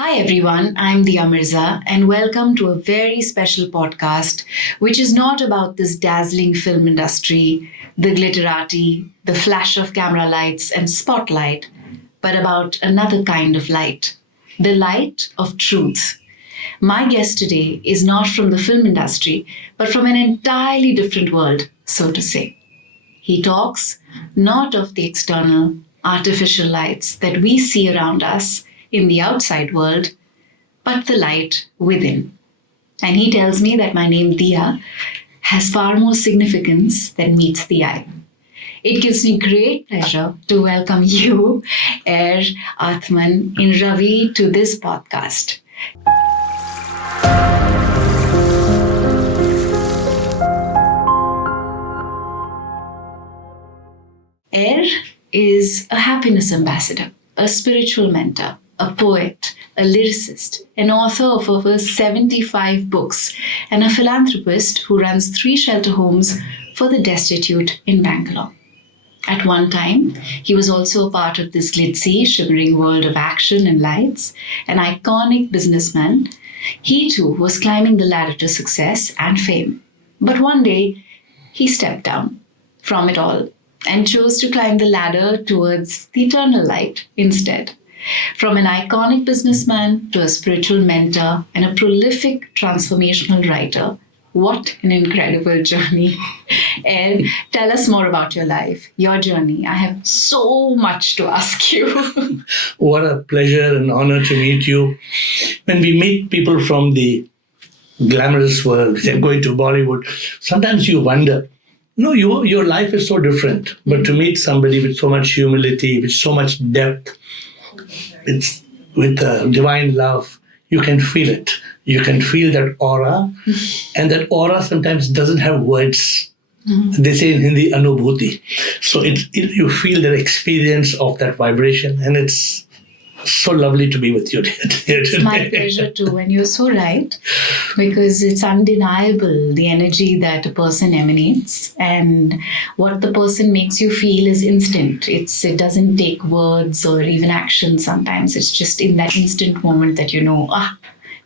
Hi everyone, I'm Dia Mirza and welcome to a very special podcast which is not about this dazzling film industry, the glitterati, the flash of camera lights and spotlight, but about another kind of light, the light of truth. My guest today is not from the film industry, but from an entirely different world, so to say. He talks not of the external, artificial lights that we see around us in the outside world, but the light within. And he tells me that my name Diya has far more significance than meets the eye. It gives me great pleasure to welcome you, AiR, AtmanInRavi, to this podcast. AiR is a happiness ambassador, a spiritual mentor, a poet, a lyricist, an author of over 75 books, and a philanthropist who runs 3 shelter homes for the destitute in Bangalore. At one time, he was also a part of this glitzy, shimmering world of action and lights, an iconic businessman. He too was climbing the ladder to success and fame. But one day, he stepped down from it all and chose to climb the ladder towards the eternal light instead. From an iconic businessman to a spiritual mentor and a prolific transformational writer, what an incredible journey. And tell us more about your life, your journey. I have so much to ask you. What a pleasure and honor to meet you. When we meet people from the glamorous world, they're going to Bollywood, sometimes you wonder, no, your life is so different. But to meet somebody with so much humility, with so much depth, it's with divine love, you can feel it. You can feel that aura. And that aura sometimes doesn't have words. They say in Hindi, anubhuti. So you feel that experience of that vibration. And it's so lovely to be with you here today. It's my pleasure too. And you're so right, because it's undeniable the energy that a person emanates, and what the person makes you feel is instant. It doesn't take words or even action sometimes. It's just in that instant moment that you know,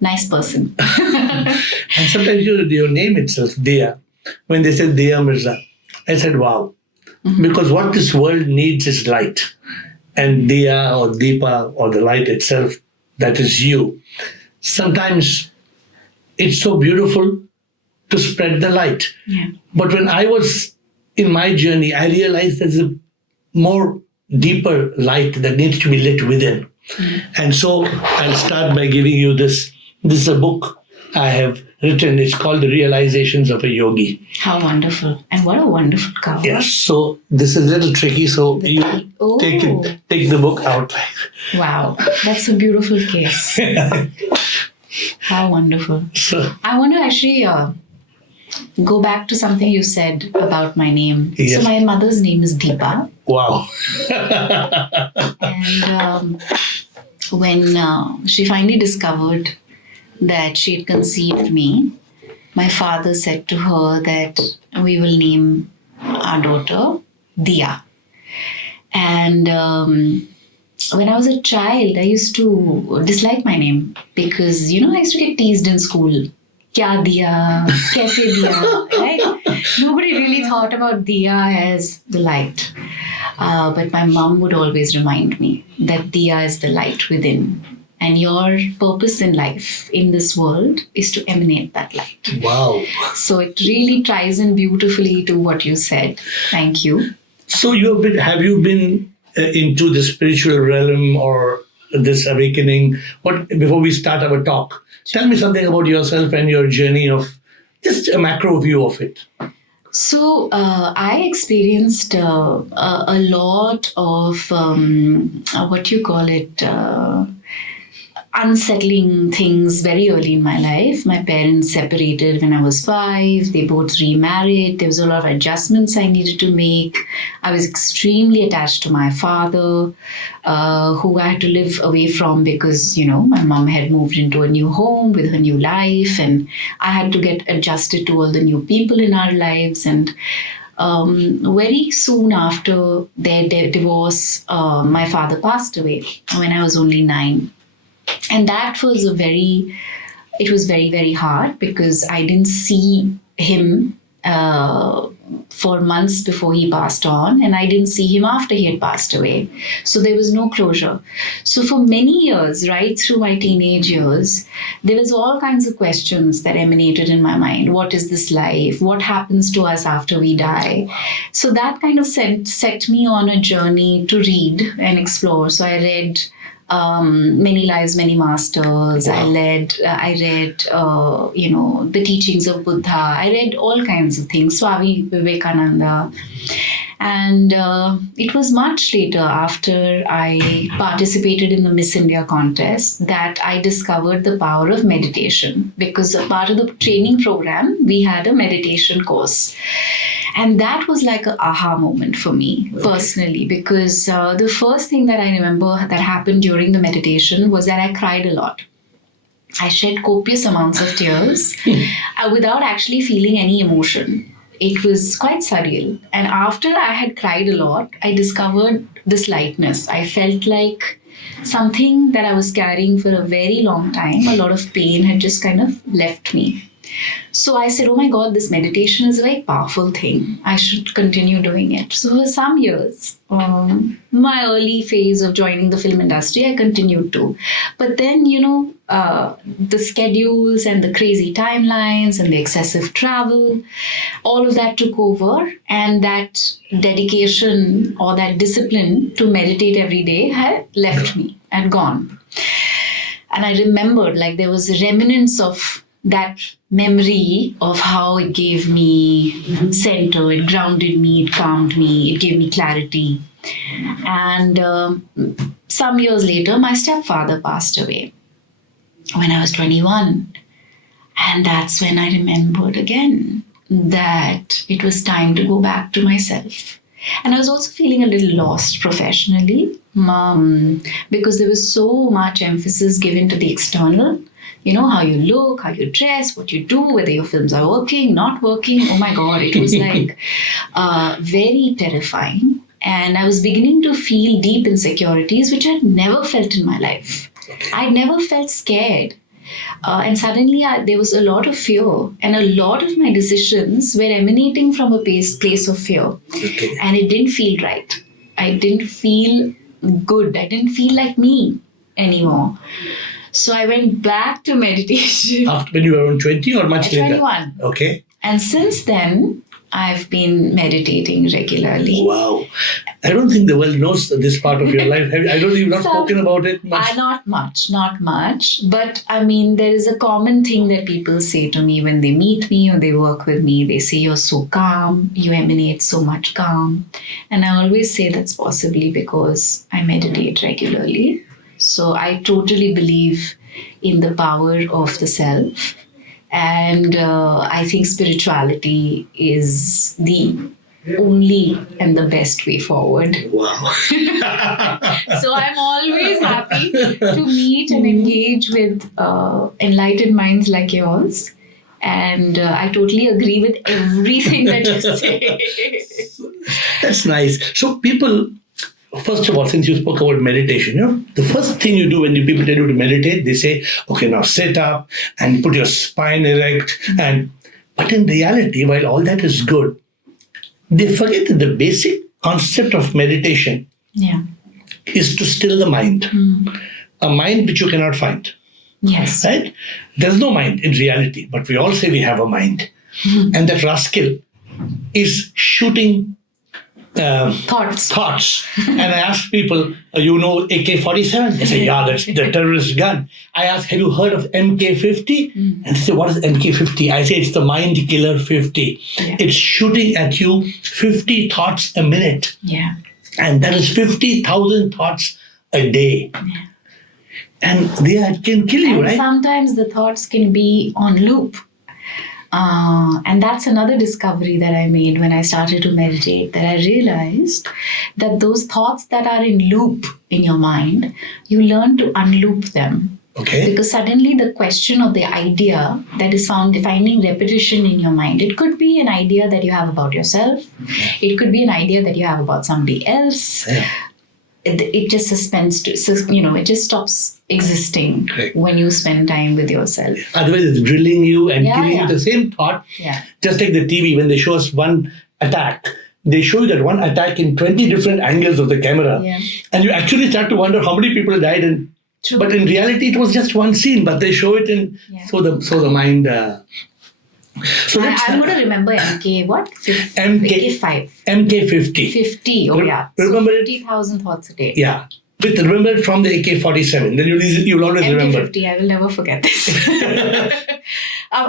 nice person. And sometimes your name itself, Diya, when they said Dia Mirza, I said, wow. Because what this world needs is light. And Diya or Deepa or the light itself, that is you. Sometimes it's so beautiful to spread the light. Yeah. But when I was in my journey, I realized there's a more deeper light that needs to be lit within. And so I'll start by giving you this. This is a book I have written. It's called The Realizations of a Yogi. How wonderful. And what a wonderful cover. Yes. So this is a little tricky. So you take the book out. Wow. That's a beautiful case. How wonderful. So, I want to actually go back to something you said about my name. Yes. So my mother's name is Deepa. wow. And when she finally discovered that she had conceived me, my father said to her that we will name our daughter Diya. And when I was a child, I used to dislike my name because, I used to get teased in school. Kya diya? Kaise diya? Right? Nobody really thought about Diya as the light. But my mom would always remind me that Diya is the light within. And your purpose in life, in this world, is to emanate that light. Wow. So it really ties in beautifully to what you said. Thank you. So have you been into the spiritual realm or this awakening? Before we start our talk, tell me something about yourself and your journey of just a macro view of it. So I experienced a lot of unsettling things very early in my life. My parents separated when I was 5. They both remarried. There was a lot of adjustments I needed to make. I was extremely attached to my father, who I had to live away from because, my mom had moved into a new home with her new life, and I had to get adjusted to all the new people in our lives. And very soon after their divorce, my father passed away when I was only 9. And that was it was very, very hard because I didn't see him for months before he passed on, and I didn't see him after he had passed away. So there was no closure. So for many years, right through my teenage years, there was all kinds of questions that emanated in my mind. What is this life? What happens to us after we die? So that kind of set me on a journey to read and explore. So I read Many Lives, Many Masters. Wow. I read, the teachings of Buddha. I read all kinds of things, Swami Vivekananda. And it was much later, after I participated in the Miss India contest, that I discovered the power of meditation. Because a part of the training program, we had a meditation course. And that was like an aha moment for me personally, because the first thing that I remember that happened during the meditation was that I cried a lot. I shed copious amounts of tears without actually feeling any emotion. It was quite surreal. And after I had cried a lot, I discovered this lightness. I felt like something that I was carrying for a very long time, a lot of pain had just kind of left me. So I said, oh my God, this meditation is a very powerful thing. I should continue doing it. So for some years, my early phase of joining the film industry, I continued to. But then, the schedules and the crazy timelines and the excessive travel, all of that took over. And that dedication or that discipline to meditate every day had left me and gone. And I remembered like there was remnants of that memory of how it gave me center, it grounded me, it calmed me, it gave me clarity. And some years later, my stepfather passed away when I was 21. And that's when I remembered again that it was time to go back to myself. And I was also feeling a little lost professionally because there was so much emphasis given to the external. How you look, how you dress, what you do, whether your films are working, not working. Oh my God, it was like very terrifying. And I was beginning to feel deep insecurities, which I'd never felt in my life. I'd never felt scared. And suddenly there was a lot of fear. And a lot of my decisions were emanating from a place of fear. Okay. And it didn't feel right. I didn't feel good. I didn't feel like me anymore. So I went back to meditation. After when you were around 20 or much At later? 21. Okay. And since then, I've been meditating regularly. Wow. I don't think the world knows this part of your life. I don't think you've not spoken about it much. Not much. But I mean, there is a common thing that people say to me when they meet me or they work with me. They say, you're so calm, you emanate so much calm. And I always say that's possibly because I meditate regularly. So I totally believe in the power of the self. And I think spirituality is the only and the best way forward. Wow. So I'm always happy to meet and engage with enlightened minds like yours. And I totally agree with everything that you say. That's nice. So people, first of all, since you spoke about meditation, the first thing you do when people tell you to meditate, they say, okay, now sit up and put your spine erect. But in reality, while all that is good, they forget that the basic concept of meditation is to still the mind. A mind which you cannot find. Yes. Right? There's no mind in reality, but we all say we have a mind. And that rascal is shooting thoughts. And I ask people, AK-47? They say, yeah, that's the terrorist gun. I ask, have you heard of MK-50? And they say, what is MK-50? I say, it's the mind killer 50. Yeah. It's shooting at you 50 thoughts a minute. Yeah. And that is 50,000 thoughts a day. Yeah. And it can kill you, right? Sometimes the thoughts can be on loop. And that's another discovery that I made when I started to meditate, that I realized that those thoughts that are in loop in your mind, you learn to unloop them. Okay. Because suddenly the question of the idea that is finding repetition in your mind, it could be an idea that you have about yourself. It could be an idea that you have about somebody else. Yeah. it just suspends to, it just stops existing Right. when you spend time with yourself. Otherwise, it's drilling you and Yeah, giving yeah. you the same thought. Yeah. Just like the TV, when they show us one attack, they show you that one attack in 20 different angles of the camera. Yeah. And you actually start to wonder how many people died. True. But in reality, it was just one scene, but they show it in Yeah. so the mind. I'm going to remember MK, what? MK5. 50. Oh, yeah. Remember so it? 50,000 thoughts a day. Yeah. Remember it from the AK-47. Then you'll always remember. MK50, I will never forget this.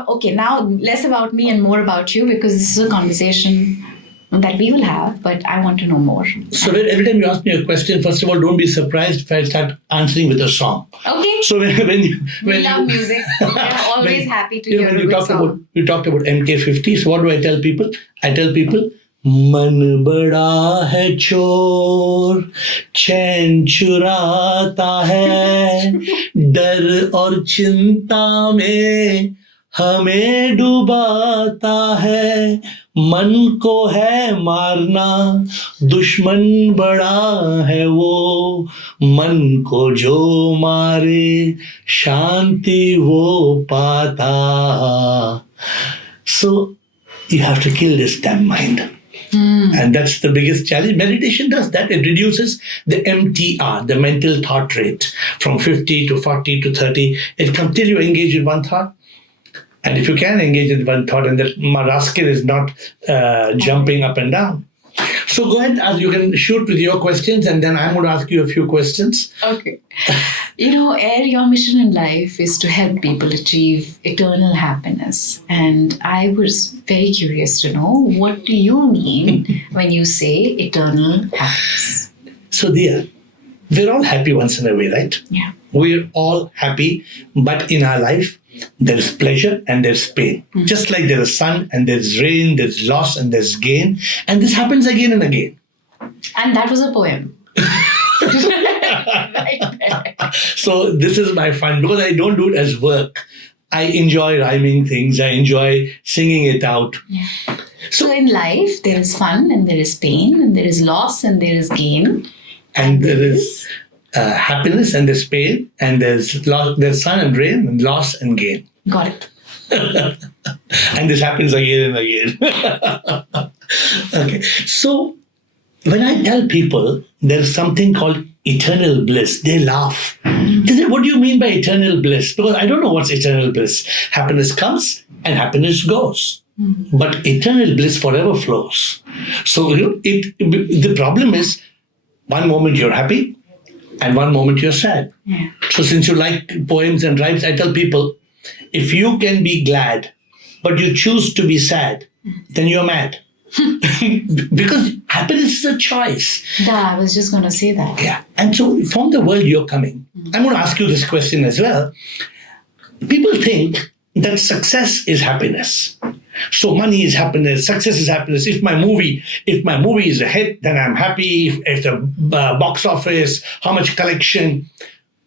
Okay, now less about me and more about you, because this is a conversation that we will have, but I want to know more. So every time you ask me a question, first of all, don't be surprised if I start answering with a song. Okay. So when We love music. We are always happy to hear a good song. You talked about MK50. So what do I tell people? I tell people, मन बड़ा है चोर चैन चुराता है डर और चिंता में हमें डुबाता है मन को है मारना दुश्मन बड़ा है वो मन को जो मारे शांति वो पाता. So you have to kill this damn mind. And that's the biggest challenge. Meditation does that. It reduces the MTR, the mental thought rate, from 50 to 40 to 30. It comes till you engage in one thought. And if you can engage in one thought and that rascal is not jumping up and down. So go ahead, as you can shoot with your questions, and then I'm going to ask you a few questions. Okay. AiR, your mission in life is to help people achieve eternal happiness. And I was very curious to know, what do you mean when you say eternal happiness? So, Diya, we're all happy once in a way, right? Yeah. We're all happy, but in our life, there is pleasure and there's pain. Mm-hmm. Just like there is sun and there's rain, there's loss and there's gain. And this happens again and again. And that was a poem. So this is my fun, because I don't do it as work. I enjoy rhyming things. I enjoy singing it out. Yeah. So in life, there is fun and there is pain and there is loss and there is gain. And there is happiness and there's pain and there's sun and rain and loss and gain. Got it. And this happens again and again. Okay. So when I tell people there's something called eternal bliss, they laugh. They say, what do you mean by eternal bliss? Because I don't know what's eternal bliss. Happiness comes and happiness goes. But eternal bliss forever flows. So the problem is, one moment you're happy and one moment you're sad. Yeah. So since you like poems and rhymes, I tell people, if you can be glad, but you choose to be sad, then you're mad. Because happiness is a choice. I was just going to say that. Yeah. And so from the world you're coming, I'm going to ask you this question as well. People think that success is happiness. So money is happiness, success is happiness. If my movie is a hit, then I'm happy. If the box office, how much collection.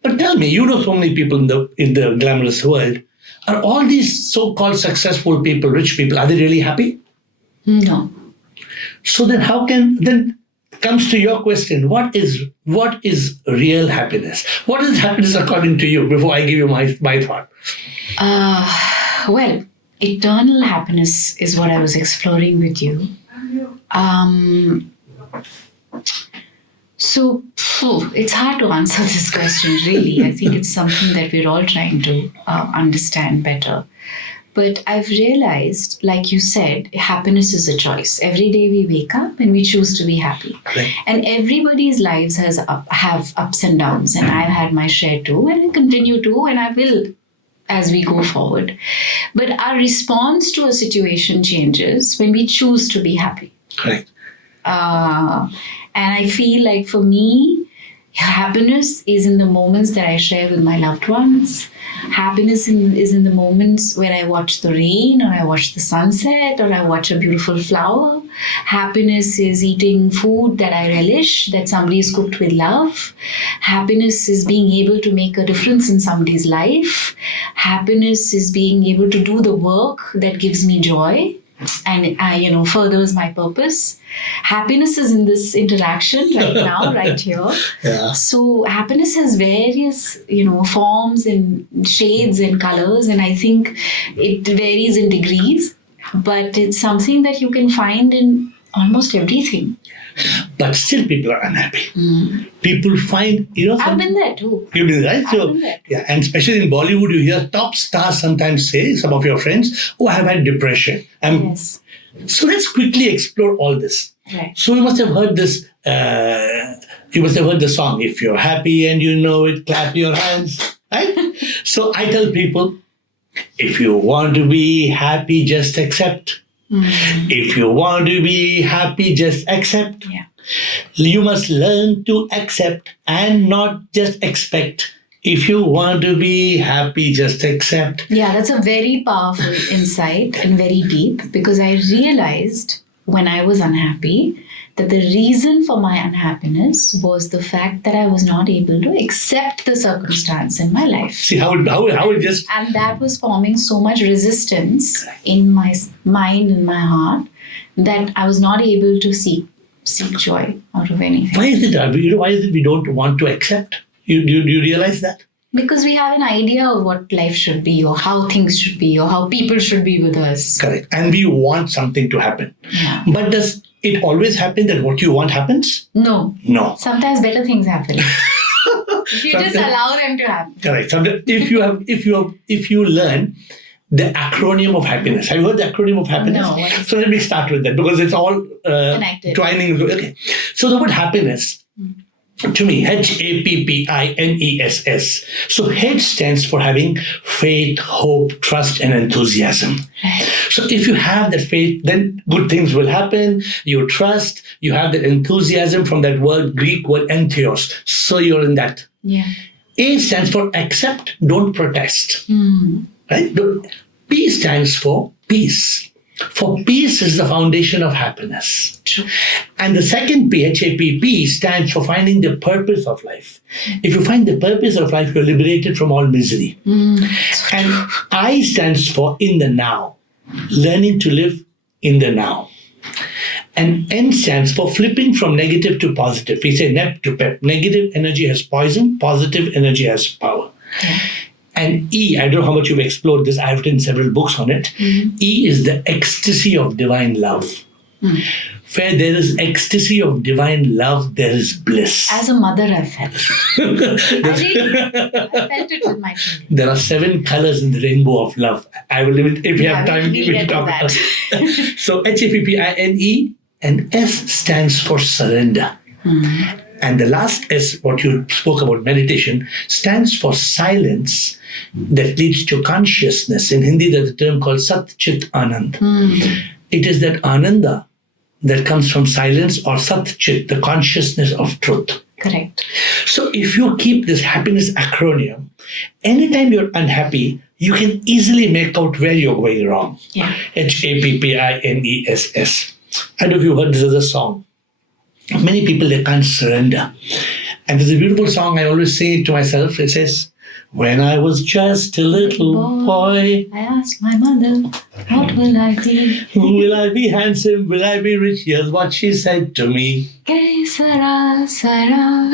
But tell me, you know so many people in the glamorous world. Are all these so-called successful people, rich people, are they really happy? No. So then comes to your question, what is real happiness? What is happiness according to you, before I give you my thought? Well, eternal happiness is what I was exploring with you. So it's hard to answer this question, really. I think it's something that we're all trying to understand better. But I've realized, like you said, happiness is a choice. Every day we wake up and we choose to be happy. Right. And everybody's lives have ups and downs. And I've had my share too, and I continue to, and I will as we go forward. But our response to a situation changes when we choose to be happy. Right. And I feel like for me, happiness is in the moments that I share with my loved ones. Happiness is in the moments where I watch the rain, or I watch the sunset, or I watch a beautiful flower. Happiness is eating food that I relish, that somebody's cooked with love. Happiness is being able to make a difference in somebody's life. Happiness is being able to do the work that gives me joy. and furthers my purpose. Happiness is in this interaction right now, right here. Yeah. So happiness has various, forms and shades and colors, and I think it varies in degrees, but it's something that you can find in almost everything. But still people are unhappy. People find, I've been there too. You've been right. I've been there. Yeah, and especially in Bollywood, you hear top stars sometimes say, some of your friends, "Oh, I have had depression." Yes. So let's quickly explore all this. Right. So you must have heard this. You must have heard the song. If you're happy and you know it, clap your hands. Right. So I tell people, if you want to be happy, just accept. If you want to be happy, just accept. Yeah. You must learn to accept and not just expect. If you want to be happy, just accept. Yeah, that's a very powerful insight and very deep, because I realized when I was unhappy that the reason for my unhappiness was the fact that I was not able to accept the circumstance in my life. See how it just... And that was forming so much resistance in my mind and my heart that I was not able to seek joy out of anything. Why is it, why is it we don't want to accept? Do you realize that? Because we have an idea of what life should be, or how things should be, or how people should be with us. Correct. And we want something to happen. Yeah. But does it always happen that what you want happens? No. No. Sometimes better things happen. If you just allow them to happen. Correct. Sometimes if you learn the acronym of happiness. Have you heard the acronym of happiness? No. So let me start with that, because it's all Connected. twining. Okay. So the word happiness, to me, HAPPINESS. So H stands for having faith, hope, trust, and enthusiasm. Right. So if you have that faith, then good things will happen. You trust, you have that enthusiasm from that word, Greek word entheos. So you're in that. Yeah. A stands for accept, don't protest. Right? P stands for peace. For peace is the foundation of happiness. True. And the second P, HAPP, stands for finding the purpose of life. If you find the purpose of life, you're liberated from all misery. And I stands for in the now, learning to live in the now. And N stands for flipping from negative to positive. We say NEP to PEP. Negative energy has poison, positive energy has power. Yeah. And E, I don't know how much you've explored this. I've written several books on it. E is the ecstasy of divine love. Where there is ecstasy of divine love, there is bliss. As a mother, I felt it. I felt it with my children. There are 7 colors in the rainbow of love. I will leave it, if you have time, we'll we can talk about it. So HAPPINE, and S stands for surrender. And the last S, what you spoke about, meditation, stands for silence that leads to consciousness. In Hindi, there's a term called Sat Chit Anand. It is that Ananda that comes from silence, or Sat Chit, the consciousness of truth. Correct. So if you keep this happiness acronym, anytime you're unhappy, you can easily make out where you're going wrong. Yeah. HAPPINESS. I don't know if you heard this as a song. Many people, they can't surrender. And there's a beautiful song, I always sing it to myself. It says, when I was just a little boy, I asked my mother, what will I be? Will I be handsome? Will I be rich? Here's what she said to me. Que sara, sara.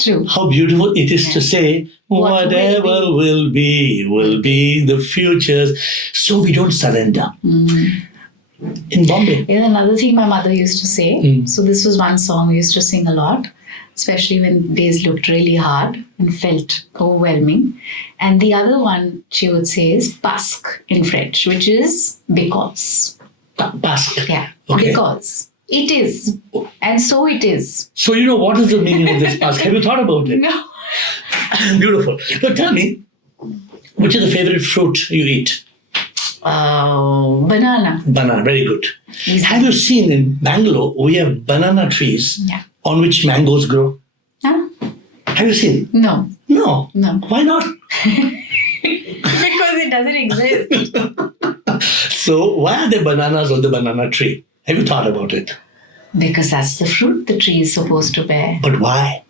True. How beautiful it is to say, whatever will be the futures. So we don't surrender. In Bombay. Yeah, another thing my mother used to say. So this was one song we used to sing a lot, especially when days looked really hard and felt overwhelming. And the other one she would say is parce in French, which is because. Parce. Yeah, Okay. because. It is. And so it is. So you know what is the meaning of this parce? Have you thought about it? No. Beautiful. So tell me, which is the favorite fruit you eat? Banana. Banana, very good. Easy. Have you seen in Bangalore, we have banana trees on which mangoes grow? Huh? Have you seen? No. No. No. Why not? Because it doesn't exist. So why are there bananas on the banana tree? Have you thought about it? Because that's the fruit the tree is supposed to bear. But why?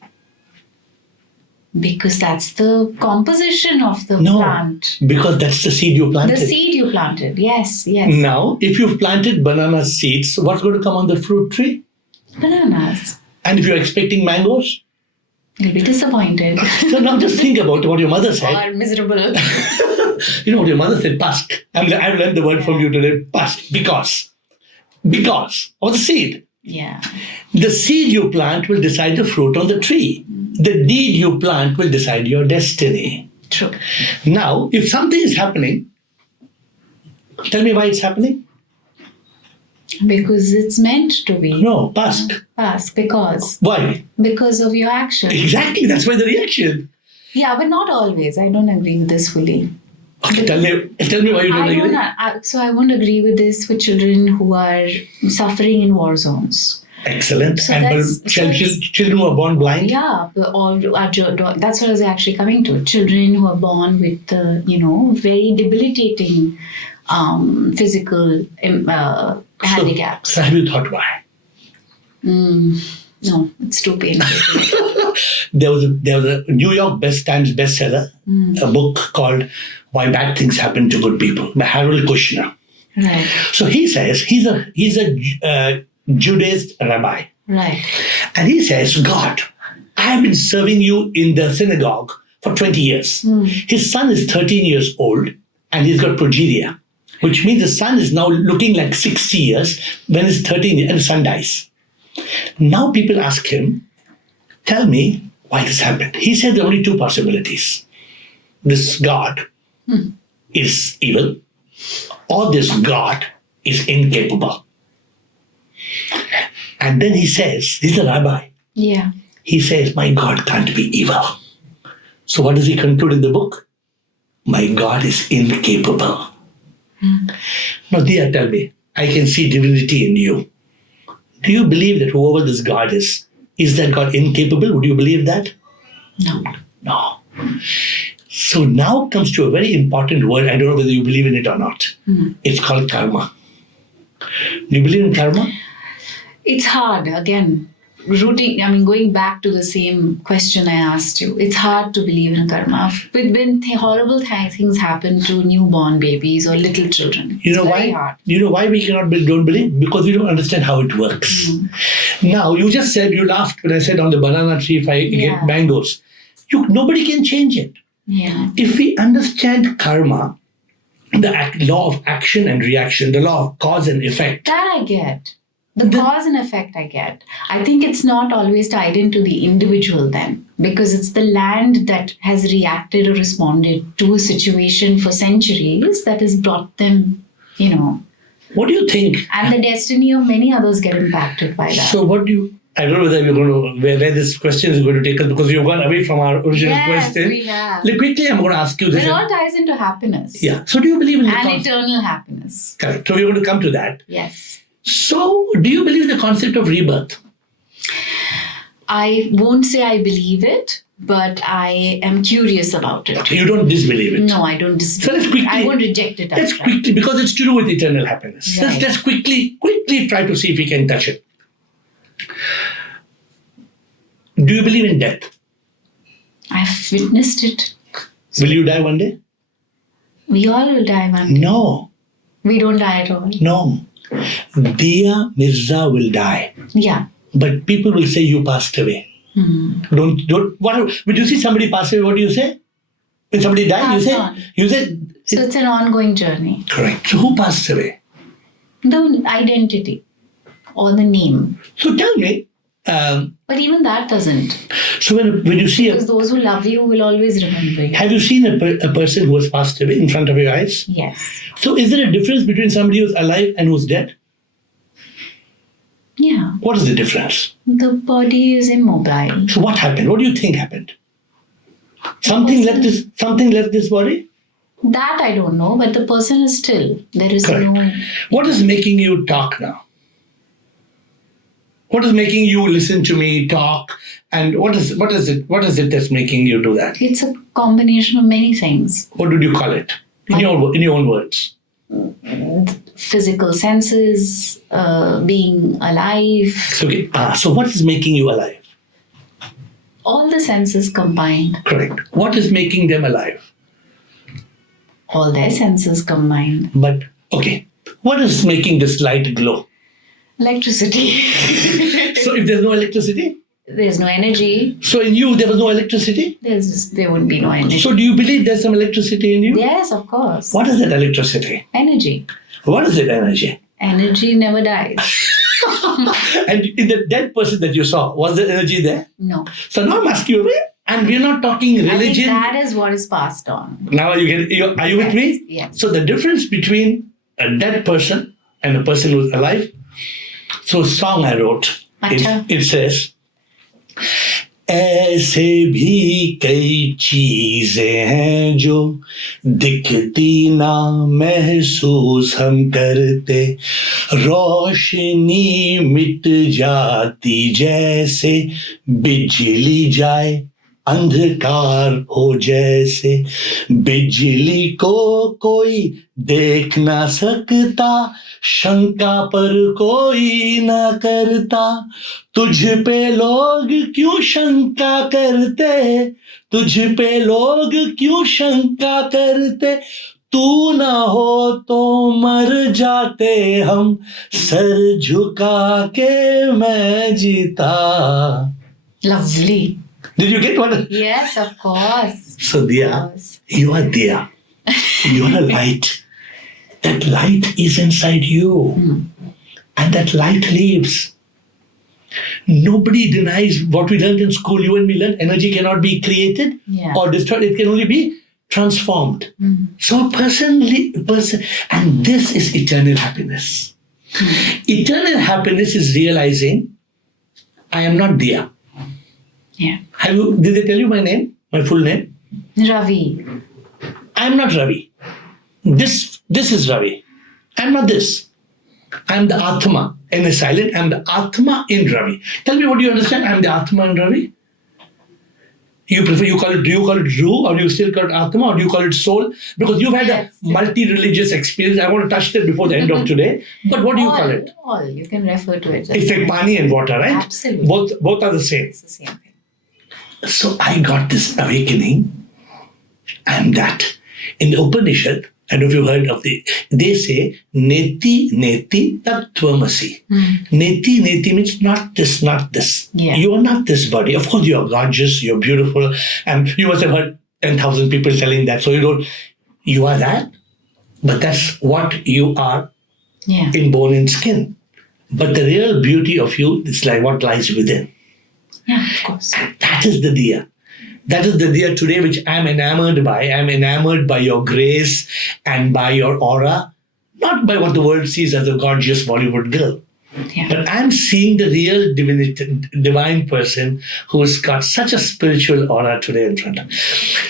Because that's the composition of the No, plant. because that's the seed you planted. The seed you planted. Yes, yes. Now, if you've planted banana seeds, what's going to come on the fruit tree? Bananas. And if you're expecting mangoes? You'll be disappointed. So now just think about what your mother said. Or miserable. You know what your mother said? Pask. I've learned the word from you today. Pask. Because of the seed. Yeah. The seed you plant will decide the fruit on the tree. The deed you plant will decide your destiny. True. Now, if something is happening, tell me why it's happening. Because it's meant to be. No, past. Past. Because. Why? Because of your action. Exactly. That's why the reaction. Yeah, but not always. I don't agree with this fully. Okay, tell me why you don't agree. So I won't agree with this for children who are suffering in war zones. Excellent. So and children who are born blind? Yeah, that's what I was actually coming to. Children who are born with, very debilitating physical handicaps. So have you thought why? No, it's too painful. There was a New York Times bestseller, a book called Why Bad Things Happen to Good People by Harold Kushner. Right. So he says he's a Judaist rabbi. Right. And he says, God, I have been serving you in the synagogue for 20 years. His son is 13 years old and he's got progeria, which means the son is now looking like 60 years when he's 13 and the son dies. Now people ask him, tell me why this happened. He said there are only two possibilities. This God is evil or this God is incapable. And then he says, he's a rabbi. Yeah. He says, my God can't be evil. So what does he conclude in the book? My God is incapable. Now, Diya, tell me, I can see divinity in you. Do you believe that whoever this God is that God incapable? Would you believe that? No. So now comes to a very important word. I don't know whether you believe in it or not. It's called karma. Do you believe in karma? It's hard, again, going back to the same question I asked you, it's hard to believe in karma. When horrible things happen to newborn babies or little children, you know why? Hard. You know why we don't believe? Because we don't understand how it works. Now, you just said, you laughed when I said on the banana tree, if I get mangoes. Nobody can change it. Yeah. If we understand karma, the law of action and reaction, the law of cause and effect. That I get. The cause and effect I get. I think it's not always tied into the individual then, because it's the land that has reacted or responded to a situation for centuries that has brought them, What do you think? And the destiny of many others get impacted by that. So I don't know whether we're going to, where this question is going to take us, because we've gone away from our original question. Yes, we have. Quickly, I'm going to ask you this. It all ties into happiness. Yeah. So do you believe in eternal happiness. Correct. So we're going to come to that. Yes. So do you believe in the concept of rebirth? I won't say I believe it, but I am curious about it. You don't disbelieve it? No, I don't disbelieve so let's quickly, I won't reject it. Let's quickly, because it's to do with eternal happiness. Right. Let's quickly try to see if we can touch it. Do you believe in death? I've witnessed it. Will you die one day? We all will die one day. No. We don't die at all. No. Dia Mirza will die. Yeah. But people will say you passed away. When you see somebody pass away, what do you say? When somebody dies, you say. So it's an ongoing journey. Correct. So who passed away? The identity or the name. So tell me. But even that doesn't. So when you see because those who love you will always remember you. Have you seen a person who has passed away in front of your eyes? Yes. So is there a difference between somebody who's alive and who's dead? Yeah. What is the difference? The body is immobile. So what happened? What do you think happened? Something left this body? That I don't know, but the person is still. There is Correct. no. What is making you talk now? What is making you listen to me talk? And what is it that's making you do that? It's a combination of many things. What did you call it? In your own words. Physical senses, being alive. Okay. So what is making you alive? All the senses combined. Correct. What is making them alive? All their senses combined. But, okay, what is making this light glow? Electricity. So if there's no electricity? There's no energy. So in you, there was no electricity? There wouldn't be no energy. So do you believe there's some electricity in you? Yes, of course. What is that electricity? Energy. What is it, energy? Energy never dies. And in the dead person that you saw, was there energy there? No. So now I'm asking you, and we're not talking religion. I think that is what is passed on. Now are you with me? Yes. So the difference between a dead person and a person who's alive. So a song I wrote, it says, ऐसे भी कई चीजें हैं जो दिखती ना महसूस हम करते रोशनी मिट जाती जैसे बिजली जाए अंधकार हो जैसे बिजली को कोई देख ना सकता शंका पर कोई ना करता तुझ पे लोग क्यों शंका करते तुझ पे लोग क्यों शंका करते तू ना हो तो मर जाते हम सर झुका के मैं जीता. Lovely. Did you get what? Yes, of course. So Diya, you are Diya. You are a light. That light is inside you. And that light leaves. Nobody denies what we learned in school. You and me learned energy cannot be created or destroyed. It can only be transformed. So a person, and this is eternal happiness. Eternal happiness is realizing I am not Diya. Yeah. Did they tell you my name? My full name? Ravi. I'm not Ravi. This is Ravi. I'm not this. I'm the Atma. N is silent. I'm the Atma in Ravi. Tell me what you understand. I'm the Atma in Ravi. Do you call it Ruh, or do you still call it Atma, or do you call it soul? Because you've had a multi-religious experience. I want to touch that before the end of today. But what do you call it? All. You can refer to it. It's like pani and water, right? Absolutely. Both are the same. It's the same thing. So I got this awakening. I'm that. In the Upanishad, I don't know if you heard of they say, Neti, Neti, Tattvamasi. Neti, Neti means not this, not this. Yeah. You are not this body. Of course, you are gorgeous, you're beautiful. And you must have heard 10,000 people telling that. So you are that. But that's what you are in bone and skin. But the real beauty of you is like what lies within. Yeah, of course. And that is the Diya. That is the Diya today which I'm enamored by. I'm enamored by your grace and by your aura. Not by what the world sees as a gorgeous Bollywood girl. Yeah. But I'm seeing the real divine person who's got such a spiritual aura today in front of me.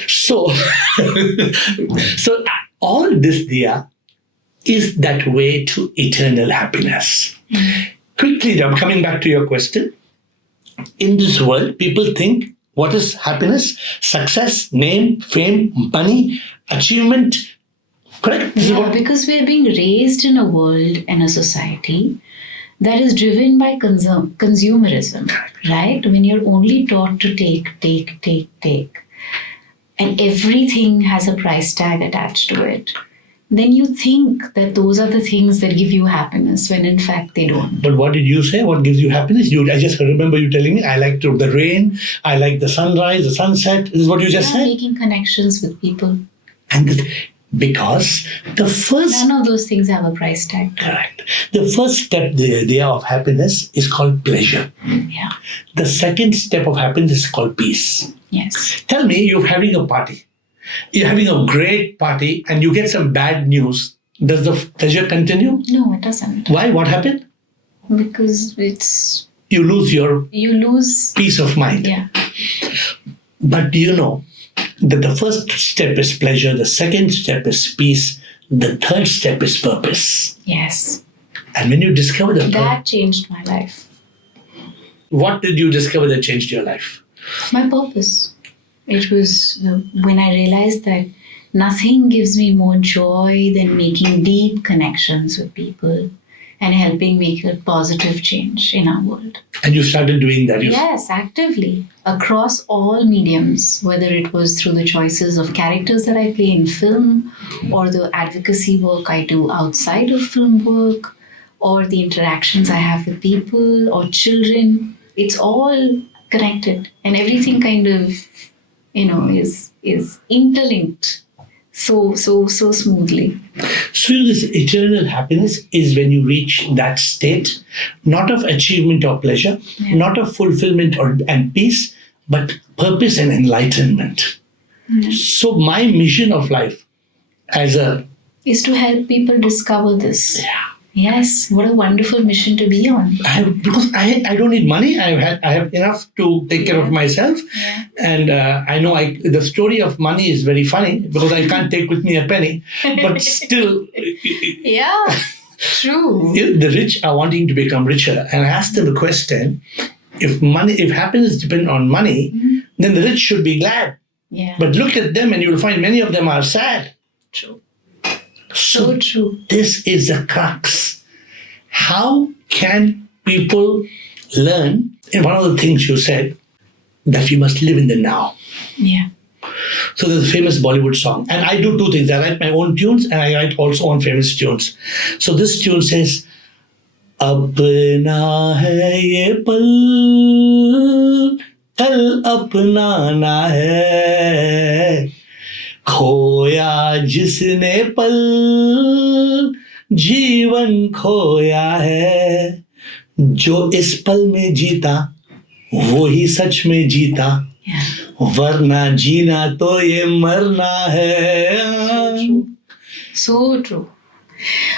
So all this Diya is that way to eternal happiness. Quickly, I'm coming back to your question. In this world, people think, what is happiness? Success, name, fame, money, achievement. Correct? Because we're being raised in a world and a society that is driven by consumerism, right? When you're only taught to take, and everything has a price tag attached to it, then you think that those are the things that give you happiness, when in fact they don't. But what did you say? What gives you happiness? I just remember you telling me, I like the rain, I like the sunrise, the sunset. This is what you just said? Making connections with people. And because the first... None of those things have a price tag. Correct. The first step, the idea of happiness, is called pleasure. Yeah. The second step of happiness is called peace. Yes. Tell me, you're having a party. You're having a great party and you get some bad news. Does the pleasure continue? No, it doesn't. Why? What happened? Because you lose peace of mind. Yeah. But do you know that the first step is pleasure, the second step is peace, the third step is purpose. Yes. And when you discover that changed my life. What did you discover that changed your life? My purpose. It was when I realized that nothing gives me more joy than making deep connections with people, and helping make a positive change in our world. And you started doing that. Yes, actively across all mediums, whether it was through the choices of characters that I play in film, or the advocacy work I do outside of film work, or the interactions I have with people or children. It's all connected, and everything kind of, is interlinked so smoothly. So this eternal happiness is when you reach that state, not of achievement or pleasure, not of fulfillment and peace, but purpose and enlightenment. So my mission of life is to help people discover this. Yeah. Yes, what a wonderful mission to be on. Because I don't need money. I have enough to take care of myself. Yeah. And I know the story of money is very funny because I can't take with me a penny. But still, Yeah, true. the rich are wanting to become richer. And I asked them the question, if happiness depends on money, then the rich should be glad. Yeah. But look at them and you'll find many of them are sad. True. So true. This is the crux. How can people learn? And one of the things you said, that we must live in the now. Yeah. So there's a famous Bollywood song. And I do two things. I write my own tunes and I write also on famous tunes. So this tune says, Apna hai ye pal, kal apna na hai. खोया जिसने पल जीवन खोया है जो इस पल में जीता वो ही सच में जीता वरना जीना तो ये मरना है. So true.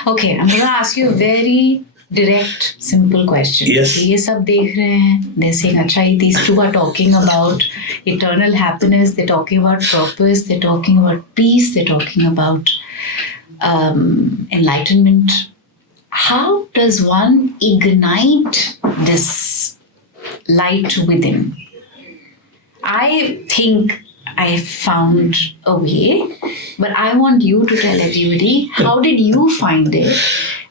Okay, I'm going to ask you a very direct, simple question. Yes. ये सब देख रहे हैं. They're saying, अच्छा, these two are talking about eternal happiness. They're talking about purpose. They're talking about peace. They're talking about enlightenment. How does one ignite this light within? I think I found a way, but I want you to tell everybody, how did you find it?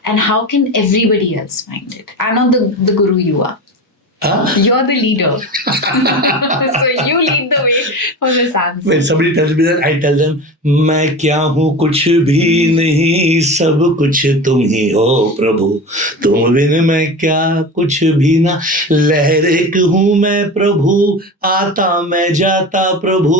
And how can everybody else find it? I'm not the guru, you are. You're the leader. So you lead the way for this answer. When somebody tells me that, I tell them, मैं क्या हूँ कुछ भी नहीं, सब कुछ तुम ही हो प्रभु, तुम बिन मैं क्या कुछ भी ना, लहर एक हूँ मैं प्रभु, आता मैं जाता प्रभु,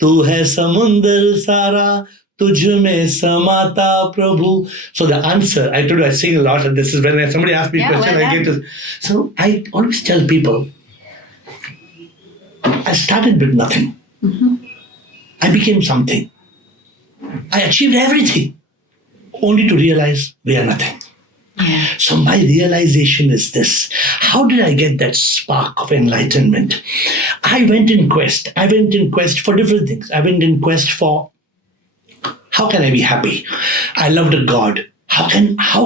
तू है समुंदर सारा, तुझ में समाता प्रभु. So the answer, I told you I sing a lot, and this is when somebody asks me a question, I get this. So I always tell people, I started with nothing. I became something. I achieved everything, only to realize we are nothing. Yeah. So my realization is this. How did I get that spark of enlightenment? I went in quest. I went in quest for different things. I went in quest for, how can I be happy? I loved a God. How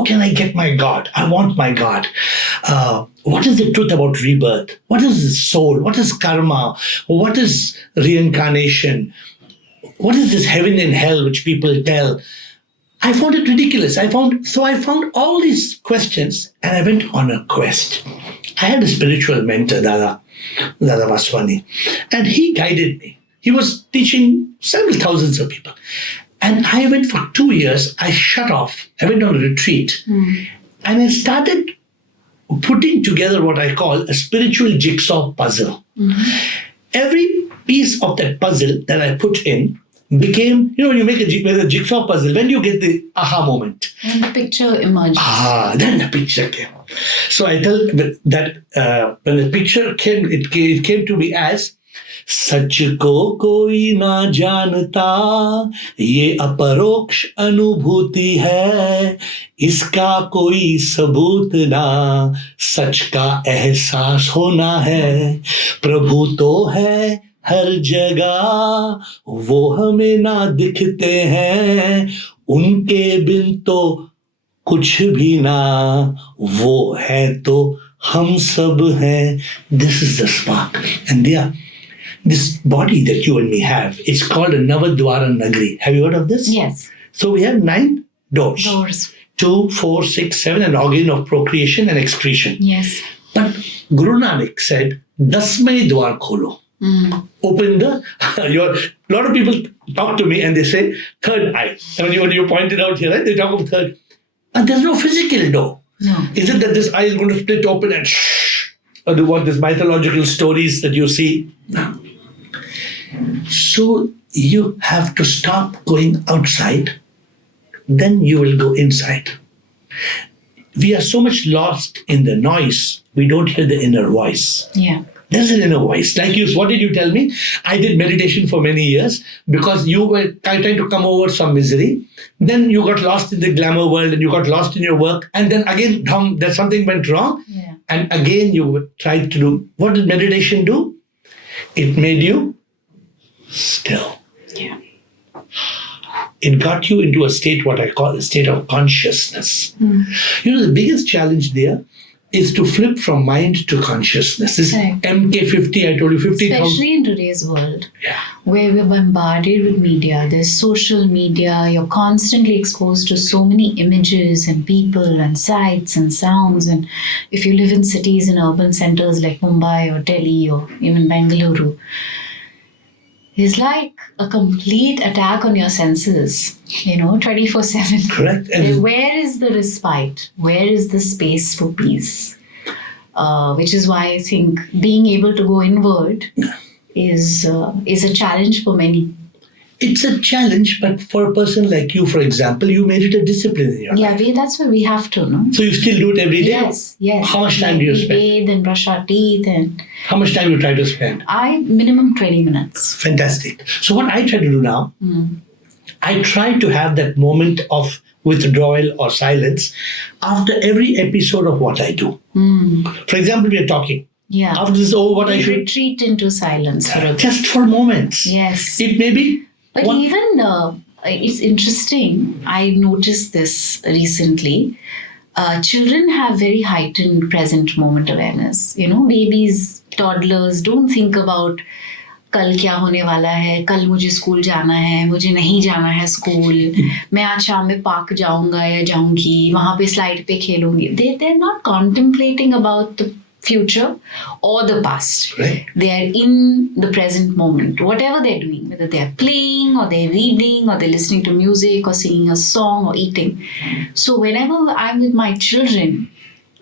can I get my God? I want my God. What is the truth about rebirth? What is the soul? What is karma? What is reincarnation? What is this heaven and hell which people tell? I found it ridiculous. I found all these questions and I went on a quest. I had a spiritual mentor, Dada Vaswani, and he guided me. He was teaching several thousands of people. And I went for 2 years, I shut off. I went on a retreat. And I started putting together what I call a spiritual jigsaw puzzle. Every piece of that puzzle that I put in became, when you make a jigsaw puzzle, when do you get the aha moment? And the picture emerged. Then the picture came. So I tell that when the picture came, it came to me as, सच को कोई ना जानता, ये अपरोक्ष अनुभूति है, इसका कोई सबूत ना, सच का एहसास होना है, प्रभु तो है हर जगह, वो हमें ना दिखते हैं, उनके बिन तो कुछ भी ना, वो है तो हम सब हैं. This is the spark. And this body that you and me have, it's called a Navadwara Nagari. Have you heard of this? Yes. So we have 9 doors. 2, 4, 6, 7, an organ of procreation and excretion. Yes. But Guru Nanak said, Dasmay Dwar Kholo. Open the, a lot of people talk to me and they say, third eye. I mean, when you pointed out here, right? They talk of third. And there's no physical door. No. Is it that this eye is going to split open and or do what these mythological stories that you see? No. So you have to stop going outside, then you will go inside. We are so much lost in the noise, we don't hear the inner voice. Yeah. There's an inner voice. Like you, what did you tell me? I did meditation for many years because you were trying to come over some misery. Then you got lost in the glamour world and you got lost in your work. And then again, that something went wrong. Yeah. And again, you tried to do. What did meditation do? It made you still. Yeah. It got you into a state, what I call a state of consciousness. You know, the biggest challenge there is to flip from mind to consciousness. This Correct. MK50, I told you, 50,000. Especially in today's world, Yeah. where we're bombarded with media. There's social media. You're constantly exposed to so many images and people and sights and sounds. And if you live in cities and urban centers like Mumbai or Delhi or even Bengaluru, it's like a complete attack on your senses, 24/7. Correct. And Where is the respite? Where is the space for peace? Which is why I think being able to go inward is a challenge for many. it's a challenge, but for a person like you, for example, you made it a discipline in your life. Yeah, that's why we have to, no? So you still do it every day? Yes. How much time do you we spend? bathe and brush our teeth, and How much time you try to spend? I minimum 20 minutes. Fantastic. So what I try to do now, I try to have that moment of withdrawal or silence after every episode of what I do. For example, we are talking. Yeah. After this, what I We should retreat into silence for a bit. just for moments. Yes. It may be. But even it's interesting. I noticed this recently. Children have very heightened present moment awareness. Babies, toddlers don't think about कल क्या होने वाला है, कल मुझे school जाना है, मुझे नहीं जाना है स्कूल, मैं आज शाम में पार्क जाऊंगा या जाऊंगी, वहाँ पे स्लाइड पे खेलूंगी. They're not contemplating about the future or the past. Right. They are in the present moment, whatever they're doing, whether they're playing or they're reading or they're listening to music or singing a song or eating. So whenever I'm with my children,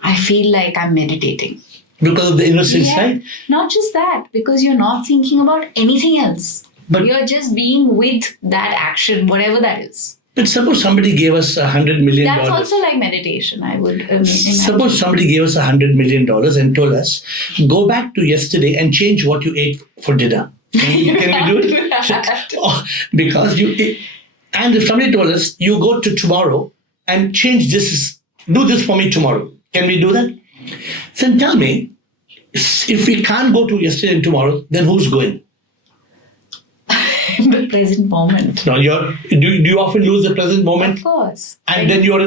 I feel like I'm meditating. Because of the innocent side? Not just that, because you're not thinking about anything else. But- you're just being with that action, whatever that is. But suppose somebody gave us $100 million. That's also like meditation, I would imagine. Suppose somebody gave us $100 million and told us, go back to yesterday and change what you ate for dinner. Can we do it? Because and if somebody told us, you go to tomorrow and change this, do this for me tomorrow. Can we do that? Then tell me, if we can't go to yesterday and tomorrow, then who's going? The present moment. No, do you often lose the present moment? Of course. And then you're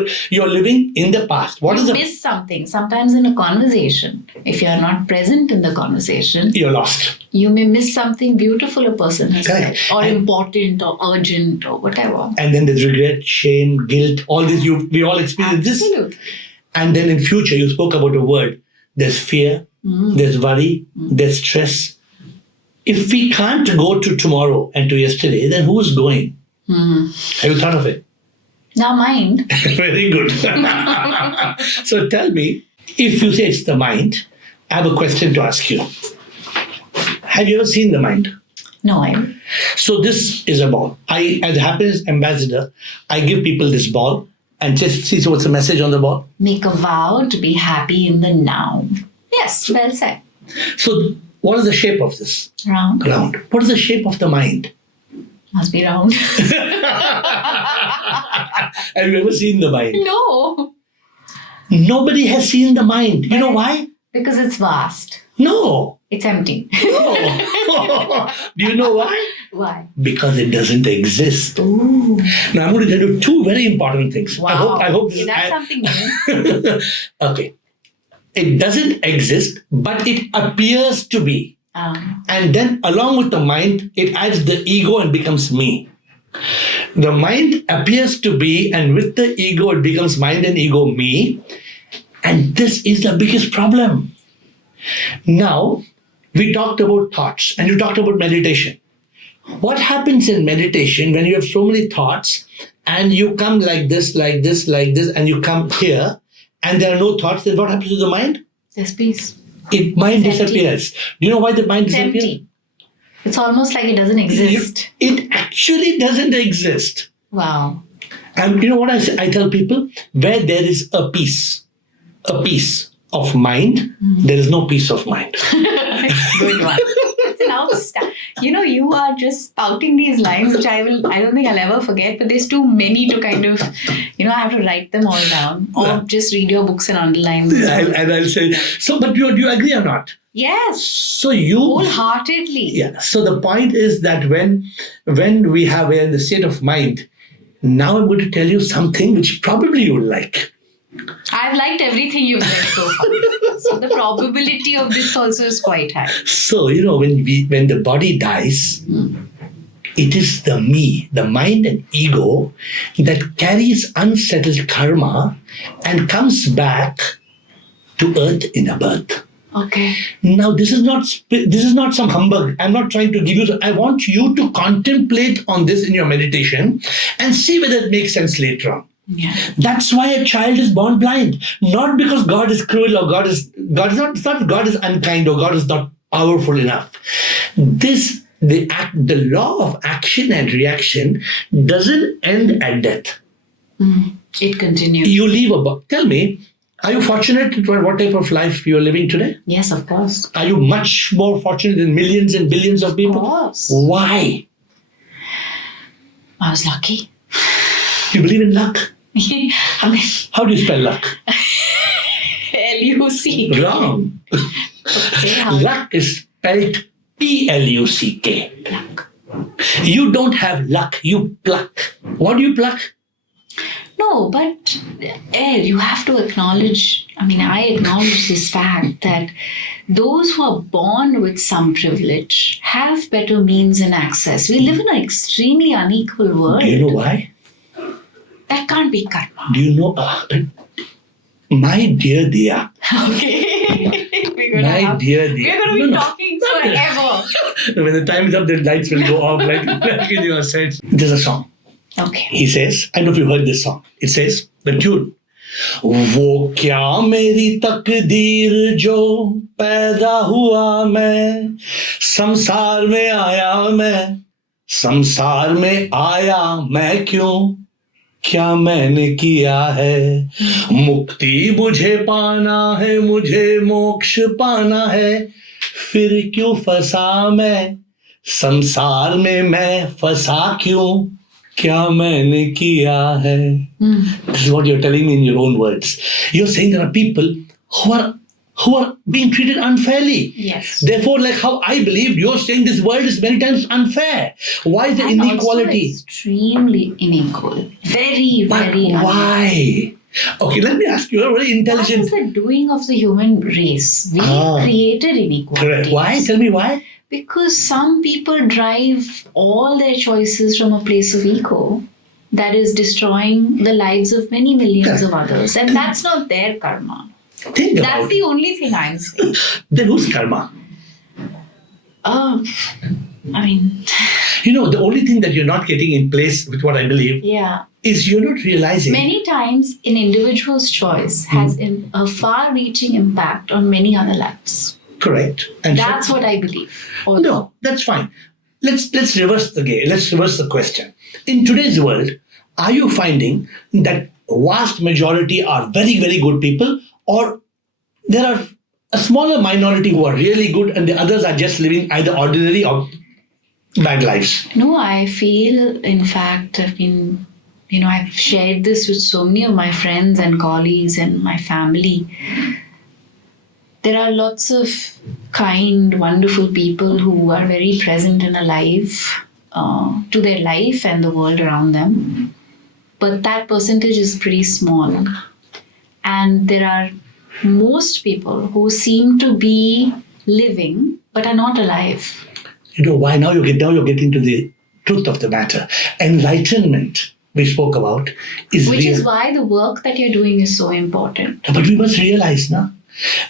living in the past. What is You the miss something. Sometimes in a conversation, if you're not present in the conversation, you're lost. you may miss something beautiful a person has Correct. said, or important, or urgent, or whatever. And then there's regret, shame, guilt, all this. We all experience this. Absolutely. And then in future, you spoke about a word. There's fear, there's worry, there's stress. If we can't go to tomorrow and to yesterday, then who's going? Have you thought of it? Now mind. Very good. So tell me, if you say it's the mind, I have a question to ask you. Have you ever seen the mind? No, I. So this is a ball. I, as happiness ambassador, I give people this ball and just see what's the message on the ball. Make a vow to be happy in the now. Yes, well said. So what is the shape of this? Round. Round. What is the shape of the mind? Must be round. Have you ever seen the mind? No. Nobody has seen the mind. You know why? Because it's vast. No. It's empty. No. Do you know why? Why? Because it doesn't exist. Ooh. Now I'm going to tell you two very important things. Wow. I hope this Okay, that's is something new. Okay. It doesn't exist, but it appears to be. And then along with the mind, it adds the ego and becomes me. The mind appears to be, and with the ego, it becomes mind and ego me. And this is the biggest problem. Now, we talked about thoughts and you talked about meditation. What happens in meditation when you have so many thoughts and you come like this, like this, like this, and you come here and there are no thoughts, then what happens to the mind? There's peace. Mind It's empty. disappears. Do you know why the mind It's disappears? empty. It's almost like it doesn't exist. It actually doesn't exist. Wow. And you know what I say? I tell people, where there is a peace of mind, there is no peace of mind. Good one. That's an outstanding. You are just spouting these lines, which I don't think I'll ever forget, but there's too many to kind of, I have to write them all down or just read your books and underline them. And I'll say, so, but do you agree or not? Yes. So you... Wholeheartedly. Yeah. So the point is that when we are in the state of mind, now I'm going to tell you something which probably you'll like. I've liked everything you've said so far. So the probability of this also is quite high. So, when the body dies, it is the me, the mind and ego that carries unsettled karma and comes back to earth in a birth. Okay. Now, this is not some humbug. I'm not trying to give you... I want you to contemplate on this in your meditation and see whether it makes sense later on. Yeah. That's why a child is born blind. Not because God is cruel or God is unkind or God is not powerful enough. The law of action and reaction doesn't end at death. It continues. You leave tell me, are you fortunate for what type of life you are living today? Yes, of course. Are you much more fortunate than millions and billions of people? Of course. Why? I was lucky. You believe in luck? I mean, How do you spell luck? L-U-C. Wrong. Okay, Luck is spelled P-L-U-C-K. luck. You don't have luck, you pluck. What do you pluck? No, but AiR, you have to acknowledge, I acknowledge this fact that those who are born with some privilege have better means and access. We live in an extremely unequal world. Do you know why? That can't be karma. Do you know? My dear Diya. Okay. We're My going dear to Diya. be talking forever. When the time is up, the lights will go off like in your sense. There's a song. Okay. He says, I don't know if you heard this song. It says, the tune. वो क्या मेरी तकदीर जो पैदा हुआ मैं संसार में आया मैं क्यों क्या मैंने किया है मुक्ति मुझे पाना है मुझे मोक्ष पाना है फिर क्यों फंसा मैं संसार में मैं फंसा क्यों क्या मैंने किया है. This is what you're telling me in your own words. You're saying there are people who are being treated unfairly. Yes. Therefore, like how I believed, you're saying this world is many times unfair. Why is the inequality? Also extremely unequal. Very, very unequal. Why? Okay, let me ask you. You're very intelligent. That is the doing of the human race. We created inequality. Correct. Why? Tell me why. Because some people drive all their choices from a place of ego that is destroying the lives of many millions of others. And that's not their karma. That's the only thing I'm saying. Then whose karma? The only thing that you're not getting in place with what I believe is you're not realizing. Many times an individual's choice has a far-reaching impact on many other lives. Correct. And that's what I believe. No, that's fine. Let's reverse the game. Let's reverse the question. In today's world, are you finding that vast majority are very, very good people, or there are a smaller minority who are really good and the others are just living either ordinary or bad lives? No, I feel, in fact, I've shared this with so many of my friends and colleagues and my family. There are lots of kind, wonderful people who are very present and alive to their life and the world around them. But that percentage is pretty small. And there are most people who seem to be living but are not alive. You know why? Now you're getting to the truth of the matter. Enlightenment, we spoke about, is Which real. is why the work that you're doing is so important. But we must realize now,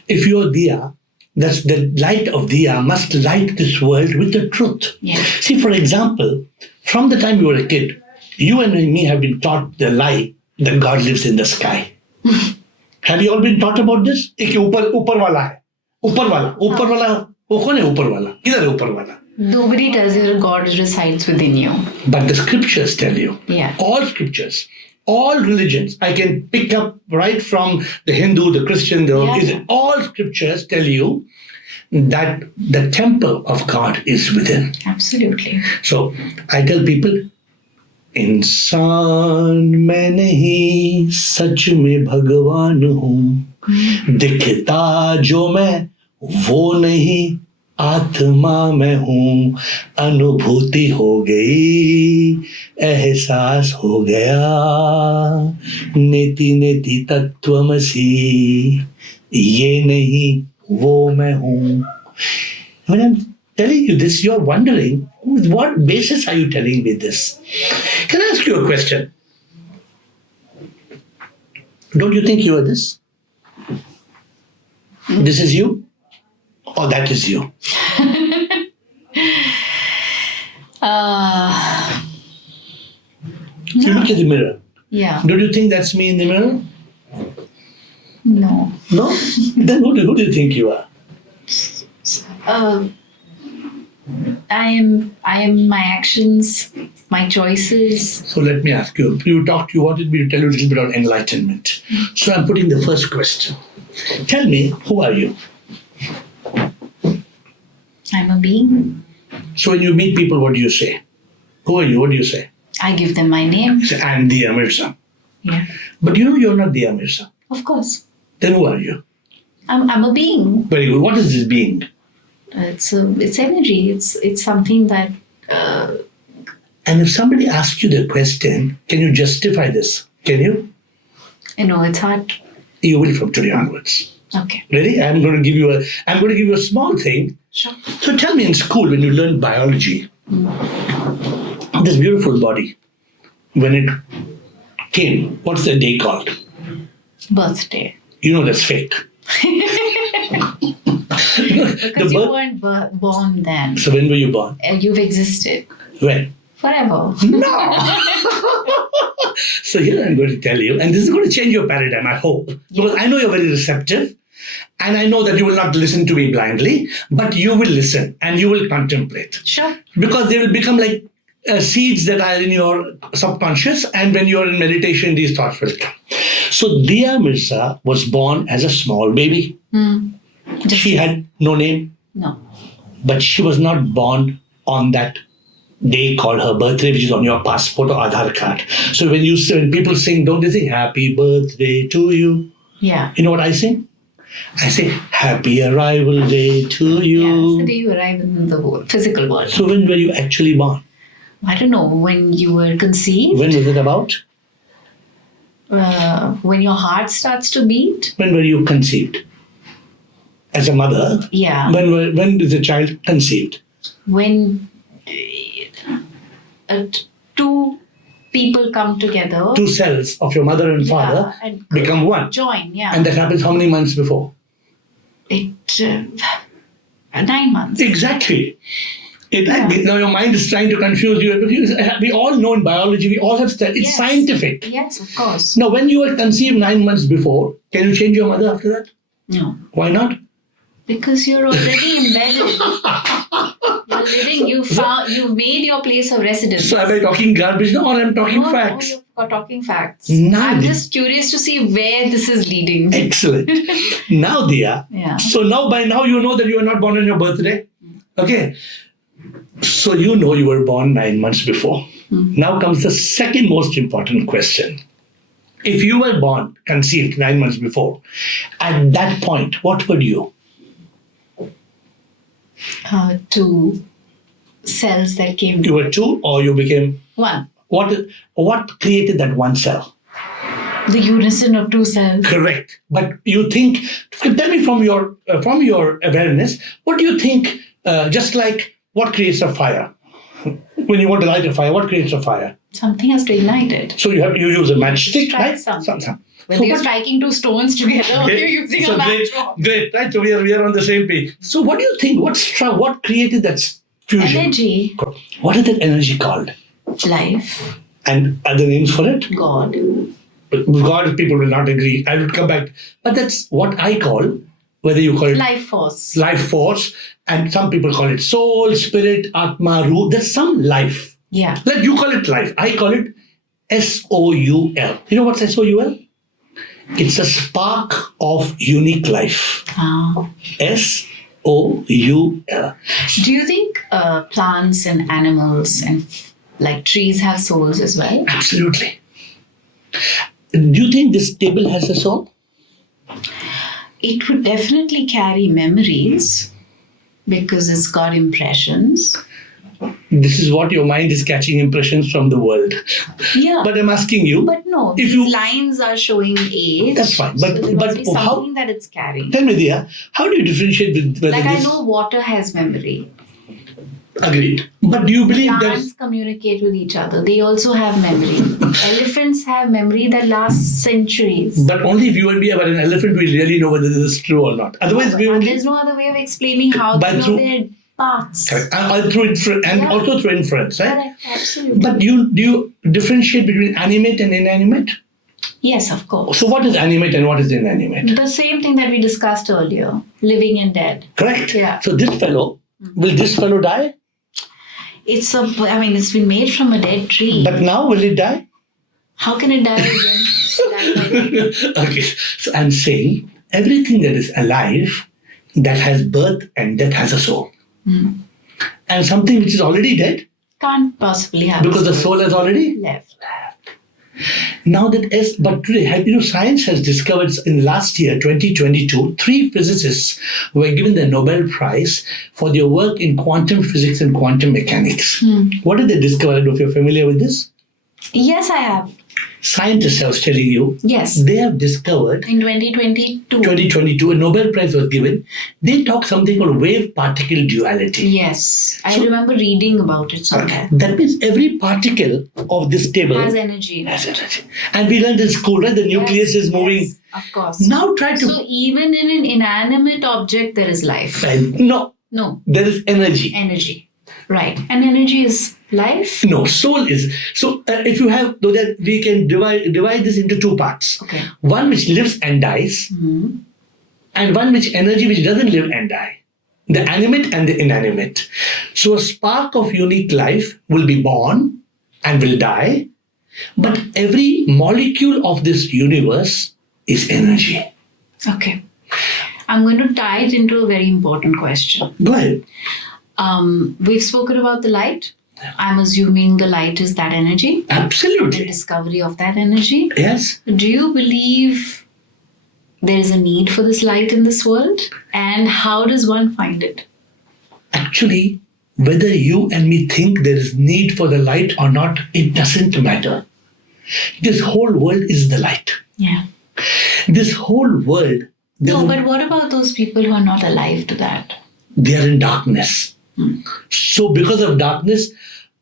if you're Diya, that's the light of Diya must light this world with the truth. Yeah. See, for example, from the time you were a kid, you and me have been taught the lie that God lives in the sky. Have you all been taught about this? एक ऊपर वाला है, ऊपर वाला, वो कौन है ऊपर वाला? किधर है ऊपर वाला? Nobody tells you God resides within you. But the scriptures tell you. Yeah. All scriptures, all religions. I can pick up right from the Hindu, the Christian, all scriptures tell you that the temple of God is within. Absolutely. So I tell people, इंसान मैं नहीं सच में भगवान हूँ दिखता जो मैं वो नहीं आत्मा मैं हूँ अनुभूति हो गई एहसास हो गया नेति नेति तत्वमसि ये नहीं वो मैं हूँ. When I'm telling you this, you're wondering, with what basis are you telling me this? Can I ask you a question? Don't you think you are this? This is you? Or that is you? You look at the mirror. Yeah. Don't you think that's me in the mirror? No. No? Then who do you think you are? I am my actions, my choices. So let me ask you. You wanted me to tell you a little bit about enlightenment. So I'm putting the first question. Tell me, who are you? I'm a being. So when you meet people, what do you say? Who are you? What do you say? I give them my name. You say, I'm Dia Mirza. Yeah. But you know you're not Dia Mirza. Of course. Then who are you? I'm a being. Very good. What is this being? It's energy. It's something that. And if somebody asks you the question, can you justify this? Can you? It's hard. You will from today onwards. Okay. Ready? I'm going to give you a small thing. Sure. So tell me, in school when you learned biology, this beautiful body, when it came, what's the day called? Birthday. You know that's fake. Because you weren't born then. So when were you born? You've existed. When? Forever. No! So here I'm going to tell you, and this is going to change your paradigm, I hope. Because I know you're very receptive, and I know that you will not listen to me blindly, but you will listen and you will contemplate. Sure. Because they will become like seeds that are in your subconscious, and when you're in meditation, these thoughts will come. So Diya Mirza was born as a small baby. She had no name. No. But she was not born on that day called her birthday, which is on your passport or Aadhaar card. So when people sing, don't they sing happy birthday to you? Yeah. You know what I sing? I say happy arrival day to you. Yeah, it's the day you arrive in the physical world. So when were you actually born? I don't know, when you were conceived. When was it about? When your heart starts to beat. When were you conceived? As a mother? Yeah. When is a child conceived? When two people come together. Two cells of your mother and father and become one. Join, yeah. And that happens how many months before? 9 months. Exactly. Now your mind is trying to confuse you. We all know in biology, we all have studied. It's scientific. Yes, of course. Now, when you were conceived 9 months before, can you change your mother after that? No. Why not? Because you're already embedded. You're living. You've made your place of residence. So am I talking garbage now, or I'm talking facts? No, you're talking facts. Now, I'm just curious to see where this is leading. Excellent. Now, Diya. Yeah. So by now you know that you are not born on your birthday. Okay. So you know you were born 9 months before. Now comes the second most important question. If you were born, conceived 9 months before, at that point, what were you? Two cells that came. You were two, or you became one. What created that one cell? The unison of two cells. Correct. But you think? Tell me from your awareness. What do you think? Just like what creates a fire? When you want to light a fire, what creates a fire? Something has to ignite it. So you use a matchstick, Strike right? something. Whether you're striking two stones together or you're using a match. Great, right? So we are on the same page. So what do you think? What created that fusion? Energy. What is that energy called? Life. And other names for it? God. God, people will not agree. I will come back. But that's what I call, whether you call it Life force. life force, and some people call it soul, spirit, Atma, Ruh. There's some life. Yeah. Like you call it life. I call it SOUL. You know what's SOUL? It's a spark of unique life. SOUL. Do you think plants and animals and like trees have souls as well? Absolutely. Do you think this table has a soul? It would definitely carry memories because it's got impressions. This is what your mind is catching impressions from the world. Yeah. But I'm asking you. But no, if these lines are showing age. That's fine. So there must be how? something that it's carrying. Tell me, Diya, how do you differentiate whether Like this? I know water has memory. Agreed. But do you believe Plants communicate with each other. They also have memory. Elephants have memory that lasts centuries. But only if you and me are an elephant, we really know whether this is true or not. Otherwise, we only. There's no other way of explaining how they know their parts. Correct. And through also through inference, right? Correct, absolutely. But do you differentiate between animate and inanimate? Yes, of course. So what is animate and what is inanimate? The same thing that we discussed earlier, living and dead. Correct. Yeah. So this fellow, will this fellow die? It's been made from a dead tree. But now will it die? How can it die again? Okay. So I'm saying everything that is alive, that has birth and death has a soul. And something which is already dead, Can't possibly have because the soul has already left. Now but today, science has discovered in last year, 2022, 3 physicists were given the Nobel Prize for their work in quantum physics and quantum mechanics. What did they discover? I don't know if you're familiar with this. Yes, I have. Scientists, I was telling you, Yes. they have discovered In 2022. 2022, a Nobel Prize was given. They talk something called wave-particle duality. Yes. I remember reading about it somewhere. That means every particle of this table Has energy in it. has energy. And we learned in school, right? The nucleus is moving. Yes, of course. Now try to... So even in an inanimate object, there is life. No. No. There is energy. Energy. Right. And energy is life? No, soul is. So if you have, though, that we can divide this into 2 parts. Okay. One which lives and dies, and one which doesn't live and die. The animate and the inanimate. So a spark of unique life will be born and will die, but every molecule of this universe is energy. Okay. I'm going to tie it into a very important question. Go ahead. We've spoken about the light. I'm assuming the light is that energy. The Absolutely. discovery of that energy. Yes. Do you believe there is a need for this light in this world? And how does one find it? Actually, whether you and me think there is need for the light or not, it doesn't matter. This whole world is the light. Yeah. This whole world. No, but what about those people who are not alive to that? They are in darkness. So because of darkness,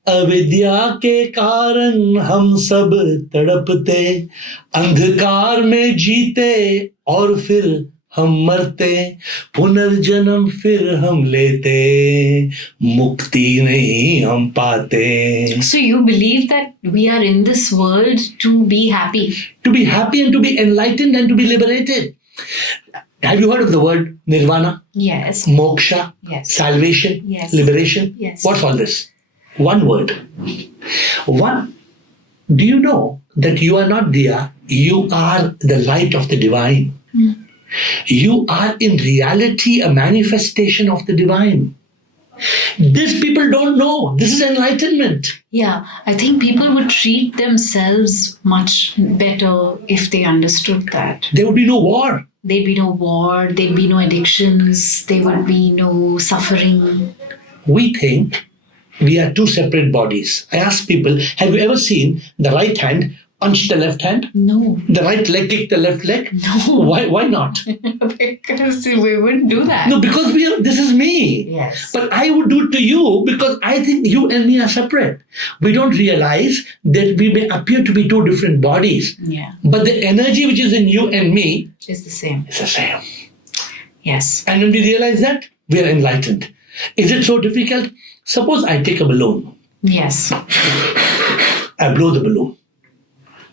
अविद्या के कारण हम सब तड़पते, अंधकार में जीते और फिर हम मरते, पुनर्जन्म फिर हम लेते, मुक्ति नहीं हम पाते. So you believe that we are in this world to be happy? To be happy and to be enlightened and to be liberated. Have you heard of the word nirvana? Yes. Moksha? Yes. Salvation? Yes. Liberation? Yes. What's all this? One word. One. Do you know that you are not Diya? You are the light of the divine. You are in reality a manifestation of the divine. This people don't know. This is enlightenment. Yeah, I think people would treat themselves much better if they understood that. There would be no war. There'd be no war, there'd be no addictions, there would be no suffering. We think we are 2 separate bodies. I ask people, have you ever seen the right hand punch the left hand? No. The right leg kick the left leg? No. Why not? Because we wouldn't do that. No, because this is me. Yes. But I would do it to you because I think you and me are separate. We don't realize that we may appear to be two different bodies. Yeah. But the energy which is in you and me It's the same. is the same. Yes. And when we realize that, we are enlightened. Is it so difficult? Suppose I take a balloon. Yes. I blow the balloon.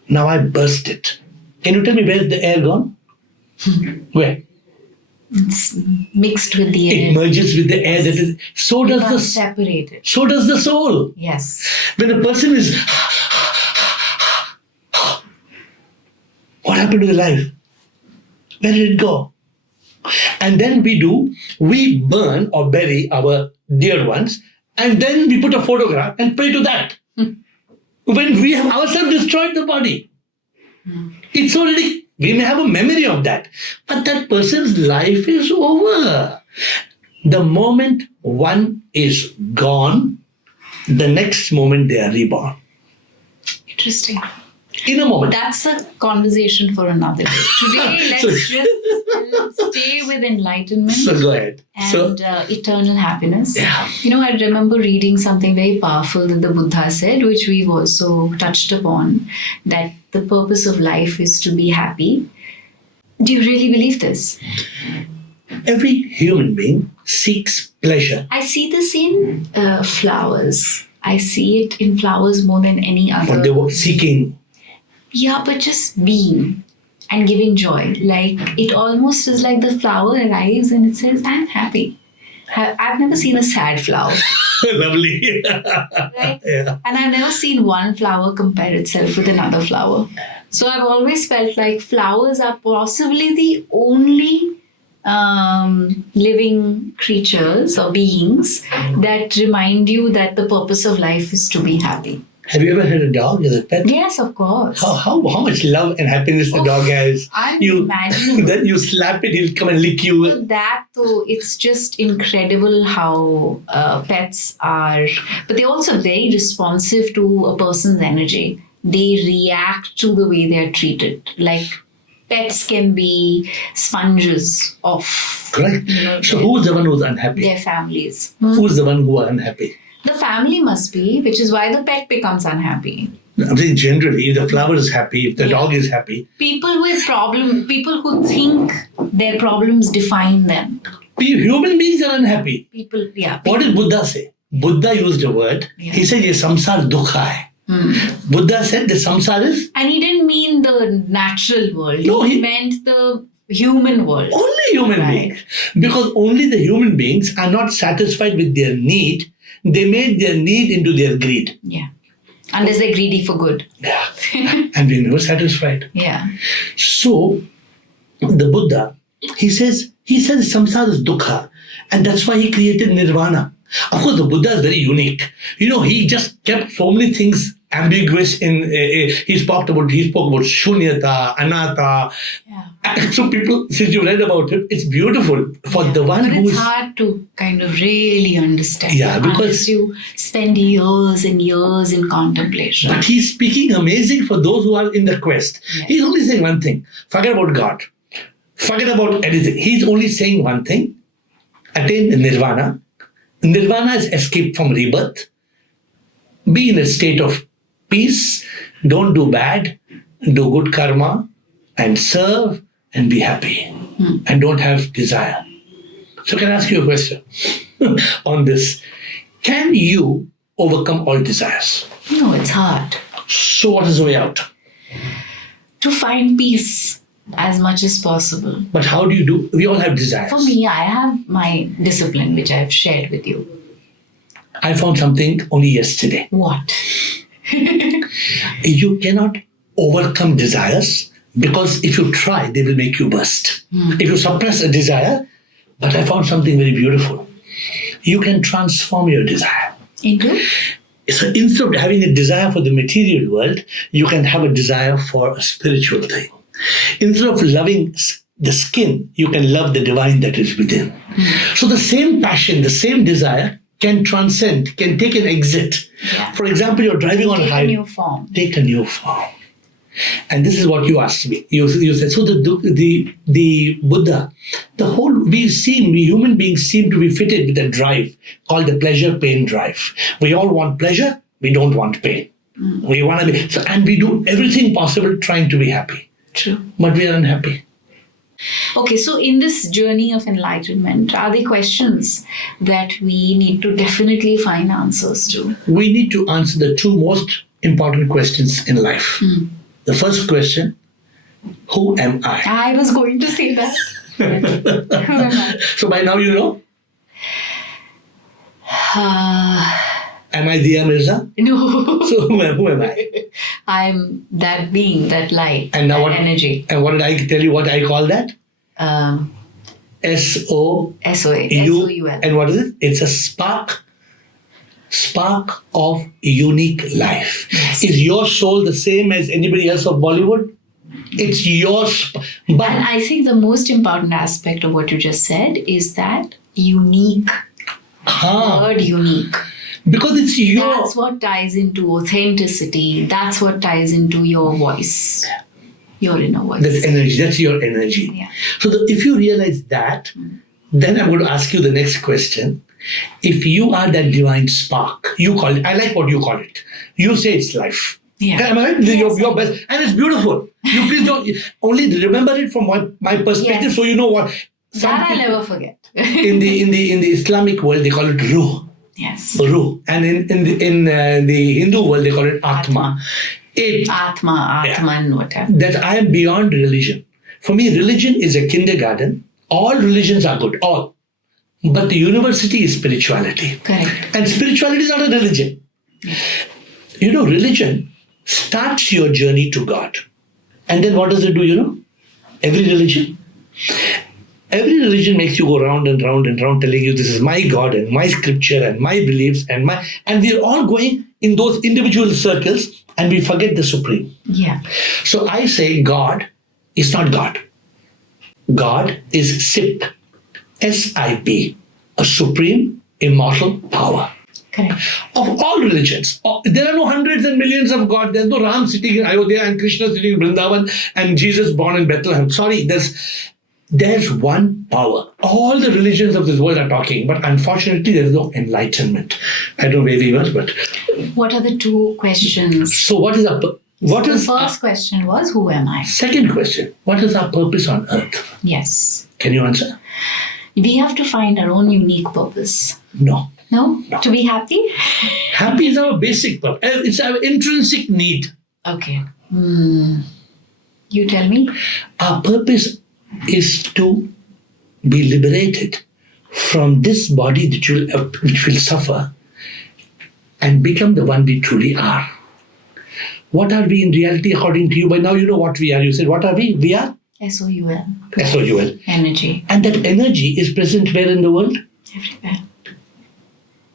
Now I burst it. Can you tell me where's the air gone? Where? It's mixed with the It air. merges with the air. That is. So does Becomes the. separated. So does the soul. Yes. When a person is. What happened to the life? Where did it go? And then we burn or bury our dear ones, and then we put a photograph and pray to that. When we have ourselves destroyed the body. It's already, we may have a memory of that, but that person's life is over. The moment one is gone, the next moment they are reborn. Interesting. In a moment. That's a conversation for another day. Today, let's just stay with enlightenment So go ahead. and eternal happiness. Yeah. I remember reading something very powerful that the Buddha said, which we've also touched upon, that the purpose of life is to be happy. Do you really believe this? Every human being seeks pleasure. I see this in flowers. I see it in flowers more than any other. What they were seeking. Yeah, but just being and giving joy. Like, it almost is like the flower arrives and it says, I'm happy. I've never seen a sad flower. Lovely. Right? Yeah. And I've never seen one flower compare itself with another flower. So I've always felt like flowers are possibly the only living creatures or beings that remind you that the purpose of life is to be happy. Have you ever had a dog as a pet? Yes, of course. How much love and happiness the dog has. Unimaginable. Then you slap it, he'll come and lick you. That though, it's just incredible how pets are, but they're also very responsive to a person's energy. They react to the way they're treated. Like, pets can be sponges of Correct. So who's the one who's unhappy? their families. Who's the one who are unhappy? The family must be, which is why the pet becomes unhappy. I'm saying generally, if the flower is happy, if the dog is happy. People who think their problems define them. Human beings are unhappy. What did Buddha say? Buddha used a word. Yeah. He said, ye samsar dukha hai. Buddha said the samsara is... And he didn't mean the natural world. No, he meant the human world. Only human beings. Because only the human beings are not satisfied with their need. They made their need into their greed. Yeah. Unless they're greedy for good. Yeah. And we're never satisfied. Yeah. So, the Buddha, he says samsara is dukkha. And that's why he created nirvana. Of course, the Buddha is very unique. He just kept so many things ambiguous he spoke about shunyata, anatta. Yeah. So people, since you read about it, it's beautiful for the one but who it's is... hard to kind of really understand. Yeah, because... Unless you spend years and years in contemplation. But he's speaking amazing for those who are in the quest. Yeah. He's only saying one thing. Forget about God. Forget about anything. He's only saying one thing. Attain nirvana. Nirvana is escape from rebirth. Be in a state of peace. Don't do bad. Do good karma. And serve and be happy. And don't have desire. So can I ask you a question on this? Can you overcome all desires? No, it's hard. So what is the way out? To find peace as much as possible. But how do you do? We all have desires. For me, I have my discipline, which I've shared with you. I found something only yesterday. What? You cannot overcome desires because if you try, they will make you burst. If you suppress a desire, but I found something very beautiful. You can transform your desire. Into? So instead of having a desire for the material world, you can have a desire for a spiritual thing. Instead of loving the skin, you can love the divine that is within. So the same passion, the same desire can transcend, can take an exit. Yeah. For example, you're driving on a highway. Take a new form. Take a new form. And this is what you asked me. You said, so the Buddha, we human beings seem to be fitted with a drive called the pleasure-pain drive. We all want pleasure, we don't want pain. We want to be, and we do everything possible trying to be happy. True. But we are unhappy. Okay, so in this journey of enlightenment, are there questions that we need to definitely find answers to? We need to answer the two most important questions in life. The first question, who am I? I was going to say that. Who am I? So by now you know? Am I Dia Mirza? No. So who am I? I'm that being, that light, And now that what? energy. And what did I tell you? What I call that? S-O-U. S-O-U-L. And what is it? It's a spark of unique life. Yes. Is your soul the same as anybody else of Bollywood? It's yours. And I think the most important aspect of what you just said is that unique. Word unique. Because it's your... That's what ties into authenticity. That's what ties into your voice. Your inner voice. That's energy. That's your energy. Yeah. So if you realize that, then I'm going to ask you the next question. If you are that divine spark, you call it, I like what you call it. You say it's life. Yeah. Am I right? Yes. Your best. And it's beautiful. You please don't, only remember it from my perspective, Yes. so you know what. That I'll never forget. in the Islamic world, they call it ruh. Yes. Ruh. And in the Hindu world, they call it Atma. Atman, whatever. That I am beyond religion. For me, religion is a kindergarten. All religions are good, all. But the university is spirituality. Correct. And spirituality is not a religion. You know, religion starts your journey to God. And then what does it do, you know? Every religion makes you go round and round and round, telling you this is my God and my scripture and my beliefs and we're all going in those individual circles and we forget the supreme. Yeah. So I say God is not God. God is SIP, S-I-P, a supreme immortal power. Correct. Of all religions. There are no hundreds and millions of gods. There's no Ram sitting in Ayodhya and Krishna sitting in Vrindavan and Jesus born in Bethlehem. Sorry, there's one power. All the religions of this world are talking, but unfortunately there is no enlightenment. I don't know where we were, but... What are the two questions? So The first question was, who am I? Second question, what is our purpose on earth? Yes. Can you answer? We have to find our own unique purpose. No. No? To be happy? Happy is our basic purpose. It's our intrinsic need. Okay. You tell me. Our purpose is to be liberated from this body which will suffer and become the one we truly are. What are we in reality according to you? By now you know what we are. You said, what are we? We are? S-O-U-L. S-O-U-L. Energy. And that energy is present where in the world? Everywhere.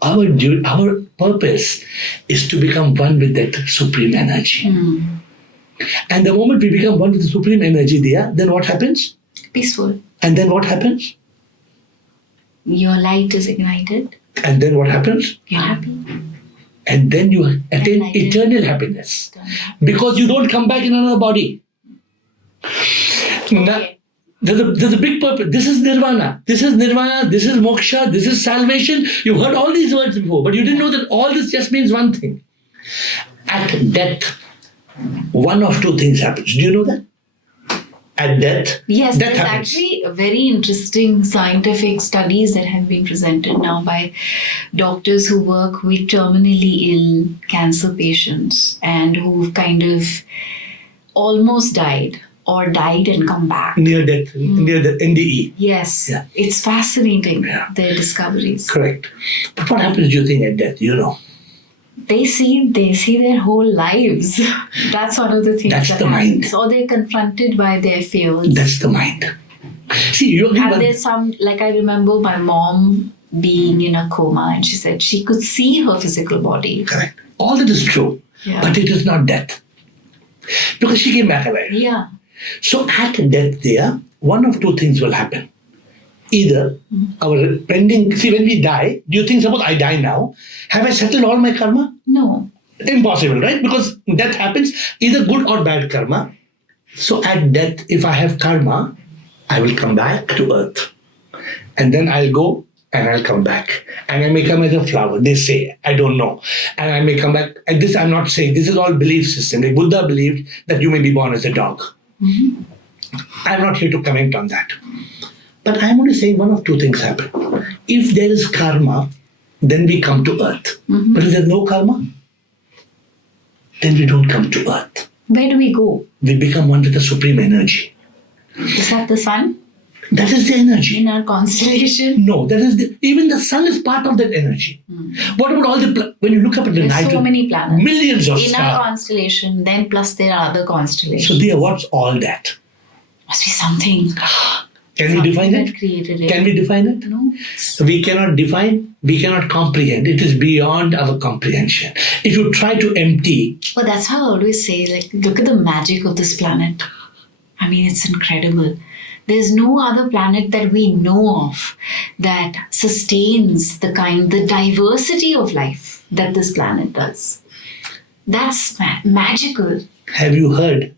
Our purpose is to become one with that supreme energy. And the moment we become one with the supreme energy, Diya, then what happens? Peaceful. And then what happens? Your light is ignited. And then what happens? You're happy. And then you attain Enlightened. eternal happiness. Because you don't come back in another body. Now, there's a big purpose. This is nirvana. This is moksha. This is salvation. You've heard all these words before, but you didn't know that all this just means one thing. At death, one of two things happens. Do you know that? At death, yes, death there's happens. actually very interesting scientific studies that have been presented now by doctors who work with terminally ill cancer patients and who've kind of almost died or died and come back. Near death, near the NDE. Yes, Yeah. it's fascinating, Yeah. their discoveries. Correct. But what happens, do you think, at death? You know. They see their whole lives. That's one of the things That's that the happens. mind. Or they're confronted by their fears. That's the mind. See, And there's some, like I remember my mom being in a coma and she said she could see her physical body. Correct. All that is true, Yeah. but it is not death. Because she came back alive. Yeah. So at death there, one of two things will happen. Either when we die, do you think, suppose I die now, have I settled all my karma? No. Impossible, right? Because death happens, either good or bad karma. So at death, if I have karma, I will come back to earth. And then I'll go and I'll come back. And I may come as a flower, they say. I don't know. And I may come back. And this I'm not saying. This is all belief system. Like Buddha believed that you may be born as a dog. Mm-hmm. I'm not here to comment on that. But I'm only saying one of two things happen. If there is karma, then we come to earth. Mm-hmm. But if there's no karma, then we don't come to earth. Where do we go? We become one with the supreme energy. Is that the sun? That is the energy. In our constellation? No, that is even the sun is part of that energy. What about all the when you look up at the There's night? so many planets. Millions of in our stars. constellation, then plus there are other constellations. So Diya, what's all that? Must be something. Can we Something define that it? created it. Can we define it? No. We cannot define, we cannot comprehend. It is beyond our comprehension. If you try to empty, But that's how I always say, like, look at the magic of this planet. I mean, it's incredible. There's no other planet that we know of that sustains the diversity of life that this planet does. That's magical. have you heard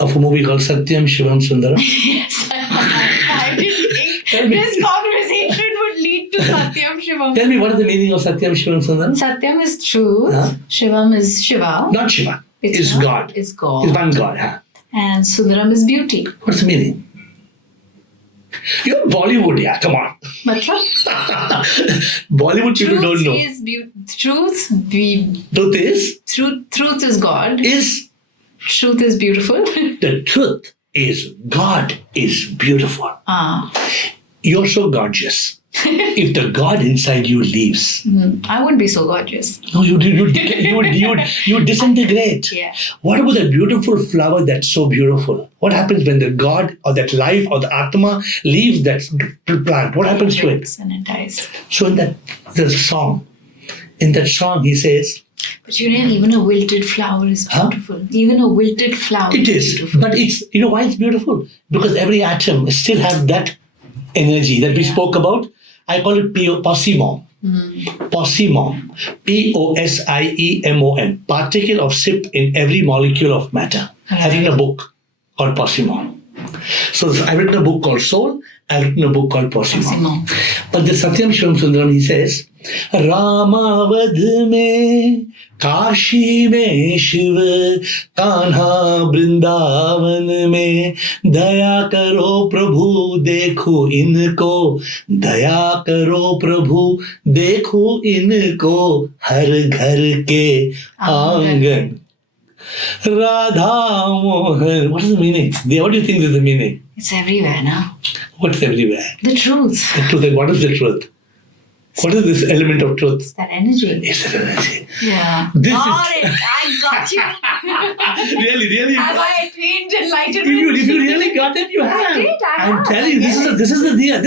of a movie called Satyam Shivam Sundaram? Yes, I didn't think this conversation would lead to Satyam Shivam. Tell me, what is the meaning of Satyam Shivam Sundaram? Satyam is truth. Huh? Shivam is Shiva. Not Shiva. It's not. God. It's God. It's one God. Huh? And Sundaram is beauty. What's the meaning? You're Bollywood, yeah, come on. Matlab? Bollywood people don't know. Is truth is God. Truth is beautiful. The truth is God is beautiful. Ah. You're so gorgeous. If the God inside you leaves, I wouldn't be so gorgeous. no, you disintegrate. Yeah. What about that beautiful flower that's so beautiful? What happens when the God or that life or the Atma leaves that plant? What happens to it? And it dies. So in that song he says, But you know, even a wilted flower is beautiful. Even a wilted flower it is is, beautiful. but it's, you know why it's beautiful? Because every atom still has that energy that we spoke about. I call it possimon. Possimon. Posiemon. Particle of sip in every molecule of matter. I've written a book called Possimon. So I've written a book called Soul. I've written a book called Possimon. But the Satyam Shivam Sundaram, he says, Ramavadh mein, Kashi mein Shiv, Kanha Brindavan mein, Daya karo Prabhu, dekho inko, Daya karo Prabhu, dekho inko, Har ghar ke aangan. Radha Mohan. What is the meaning? What do you think is the meaning? It's everywhere now. What's everywhere? The truth. The truth. What is the truth? What is this element of truth? It's that energy. It's that energy. Yeah. This Got is it. I got you. really. Have I attained enlightenment? If you really got it, you have. I'm telling you, this is the Diya.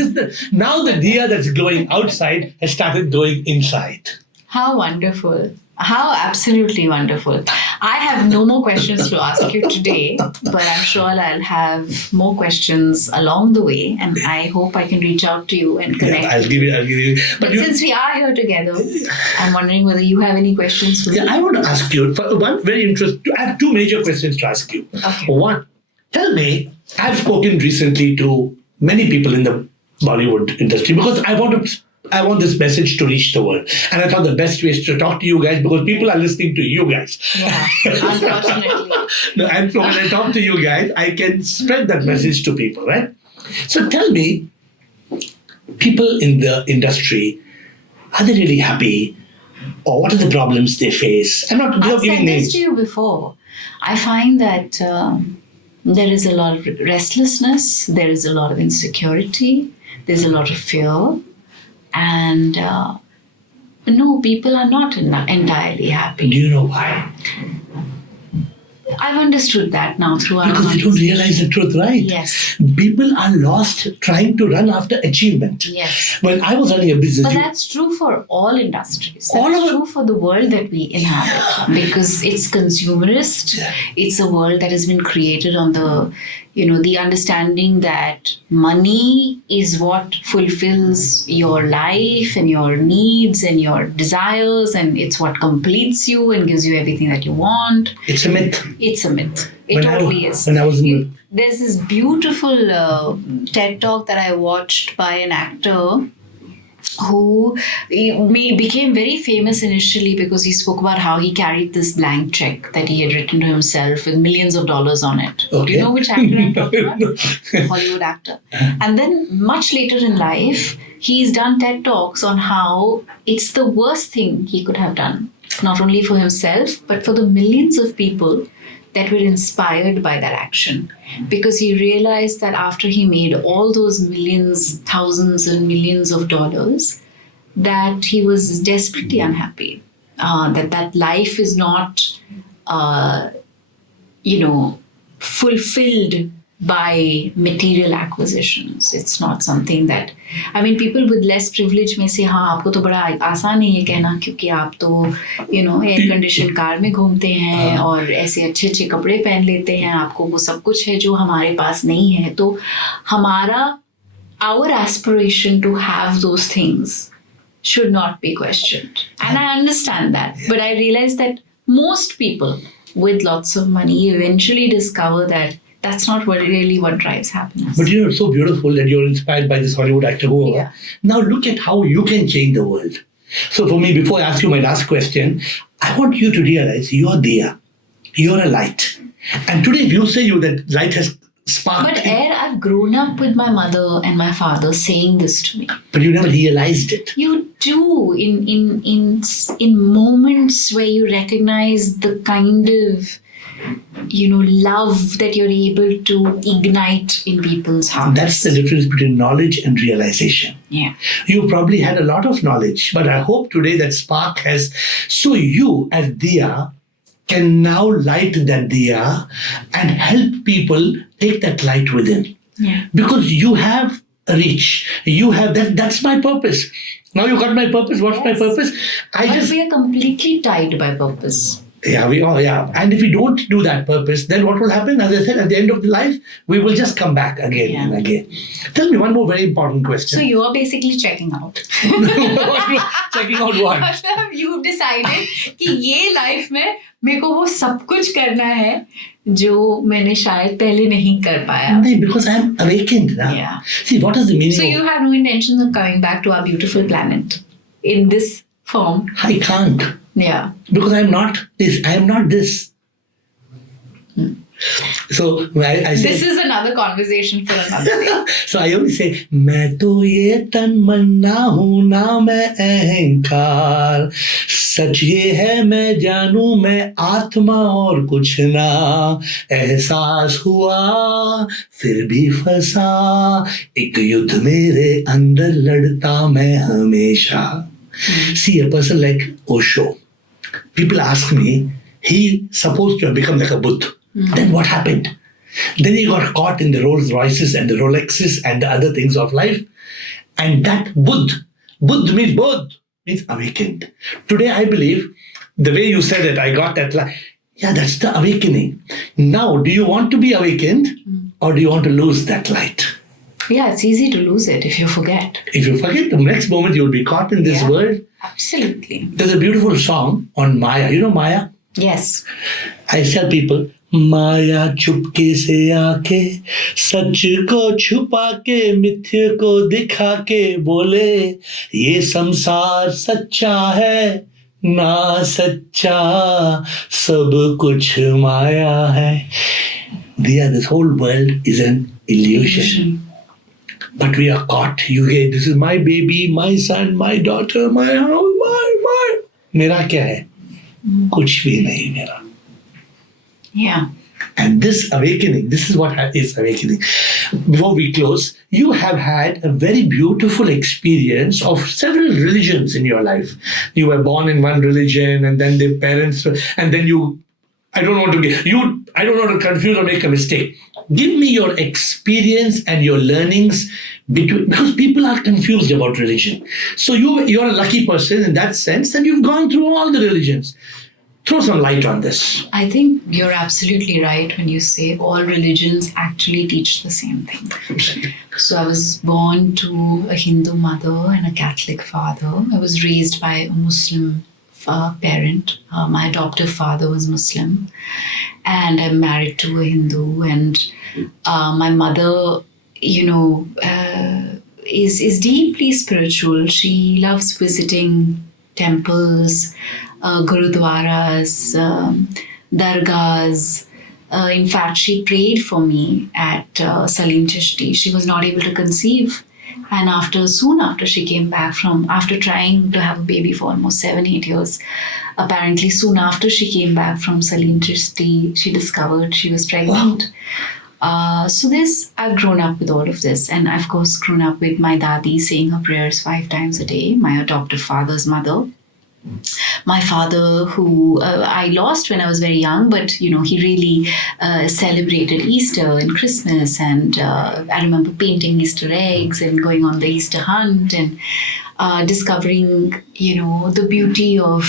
Now the Diya that's glowing outside has started glowing inside. How wonderful. How absolutely wonderful. I have no more questions to ask you today, but I'm sure I'll have more questions along the way, and I hope I can reach out to you and connect. Yeah, I'll give you. But since we are here together, I'm wondering whether you have any questions for me. Yeah, I want to ask you one very interesting. I have two major questions to ask you. Okay. One, tell me, I've spoken recently to many people in the Bollywood industry because I want this message to reach the world. And I thought the best way is to talk to you guys because people are listening to you guys. Yeah, unfortunately. And so when I talk to you guys, I can spread that message to people, right? So tell me, people in the industry, are they really happy? Or what are the problems they face? I'm not I've giving said names. this to you before. I find that there is a lot of restlessness, there is a lot of insecurity, there's a lot of fear. And no, people are not entirely happy. Do you know why? I've understood that now through our Because they don't realize the truth, right? Yes. People are lost trying to run after achievement. Yes. When I was running a business, But that's true for all industries. All That's of it. true for the world that we inhabit because it's consumerist. Yeah. It's a world that has been created on the understanding that money is what fulfills your life and your needs and your desires, and it's what completes you and gives you everything that you want. it's a myth. It's a myth. It When totally is. When I was in There's this beautiful TED talk that I watched by an actor who became very famous initially because he spoke about how he carried this blank check that he had written to himself with millions of dollars on it. Do Okay. you know which actor I'm talking about? Hollywood actor. And then much later in life, he's done TED Talks on how it's the worst thing he could have done, not only for himself, but for the millions of people that were inspired by that action. Because he realized that after he made all those millions, thousands and millions of dollars, that he was desperately unhappy. That life is not, fulfilled by material acquisitions. It's not something that, people with less privilege may say, हाँ आपको तो बड़ा आसान है ये कहना क्योंकि आप तो एयर कंडीशन कार में घूमते हैं और ऐसे अच्छे अच्छे कपड़े पहन लेते हैं, आपको वो सब कुछ है जो हमारे पास नहीं है. तो हमारा our aspiration to have those things should not be questioned. And I understand that. But I realize that most people with lots of money eventually discover that that's not really what drives happiness. But it's so beautiful that you're inspired by this Hollywood actor. Yeah. Now look at how you can change the world. So for me, before I ask you my last question, I want you to realize you're Diya. You're a light. And today you say that light has sparked. But AiR, I've grown up with my mother and my father saying this to me. But you never realized it. You do in moments where you recognize the kind of love that you're able to ignite in people's hearts. That's the difference between knowledge and realization. Yeah. You probably had a lot of knowledge, but I hope today that spark has. So you, as Diya, can now light that Diya and help people take that light within. Yeah. Because you have a reach. You have that. That's my purpose. Now you got my purpose. What's my purpose? But we are completely tied by purpose. Yeah, and if we don't do that purpose, then what will happen? As I said, at the end of the life, we will just come back again and again. Tell me one more very important question. So you are basically checking out. Checking out what? मतलब you've decided कि ये life में मेरे को वो सब कुछ करना है जो मैंने शायद पहले नहीं कर पाया. No, because I am awakened now. Yeah. See, what is the meaning? So you have no intention of coming back to our beautiful planet in this form. I can't. Yeah. Because I am not this. I am not this. So I say, this is another conversation for another day. So I only say, मैं तो ये तन मन ना हूँ ना मैं अहंकार, सच ये है मैं जानू मैं आत्मा और कुछ ना, एहसास हुआ फिर भी फंसा, एक युद्ध मेरे अंदर लड़ता मैं हमेशा. See, a person like Osho, people ask me, he supposed to have become like a Buddha. Then what happened? Then he got caught in the Rolls Royces and the Rolexes and the other things of life. And that Buddha means awakened. Today I believe, the way you said it, I got that. Yeah, that's the awakening. Now, do you want to be awakened or do you want to lose that light? Yeah, it's easy to lose it if you forget. If you forget, the next moment you will be caught in this world. Absolutely. There's a beautiful song on Maya. You know Maya? Yes. I tell people, माया चुपके से आके सच को छुपा के मिथ्य को दिखा के बोले ये संसार सच्चा है ना सच्चा सब कुछ माया है. Diya, this whole world is an illusion. But we are caught. You get, this is my baby, my son, my daughter, my house, my. मेरा क्या है? कुछ भी नहीं मेरा. Yeah. And this awakening, this is what is awakening. Before we close, you have had a very beautiful experience of several religions in your life. You were born in one religion and then the parents, and then you I don't want to get you. I don't want to confuse or make a mistake. Give me your experience and your learnings because people are confused about religion. So you're a lucky person in that sense that you've gone through all the religions. Throw some light on this. I think you're absolutely right when you say all religions actually teach the same thing. So I was born to a Hindu mother and a Catholic father. I was raised by a Muslim parent. My adoptive father was Muslim, and I'm married to a Hindu. And my mother, is deeply spiritual. She loves visiting temples, gurudwaras, dargahs. In fact, she prayed for me at Salim Chishti. She was not able to conceive. And soon after she came back after trying to have a baby for almost 7-8 years, apparently soon after she came back from Salim Chishti, she discovered she was pregnant. So I've grown up with all of this. And I've, of course, grown up with my dadi saying her prayers 5 times a day, my adoptive father's mother. My father, who I lost when I was very young, but he really celebrated Easter and Christmas, and I remember painting Easter eggs and going on the Easter hunt and discovering, the beauty of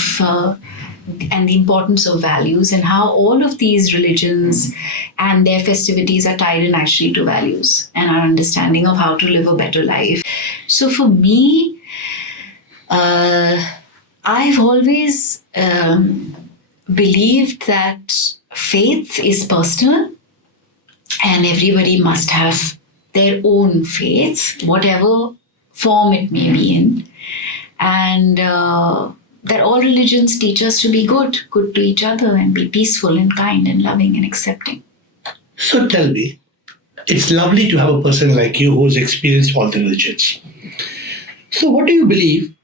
and the importance of values and how all of these religions and their festivities are tied in actually to values and our understanding of how to live a better life. So for me, I've always believed that faith is personal and everybody must have their own faith, whatever form it may be in. And that all religions teach us to be good to each other and be peaceful and kind and loving and accepting. So tell me, it's lovely to have a person like you who's experienced all the religions. So what do you believe?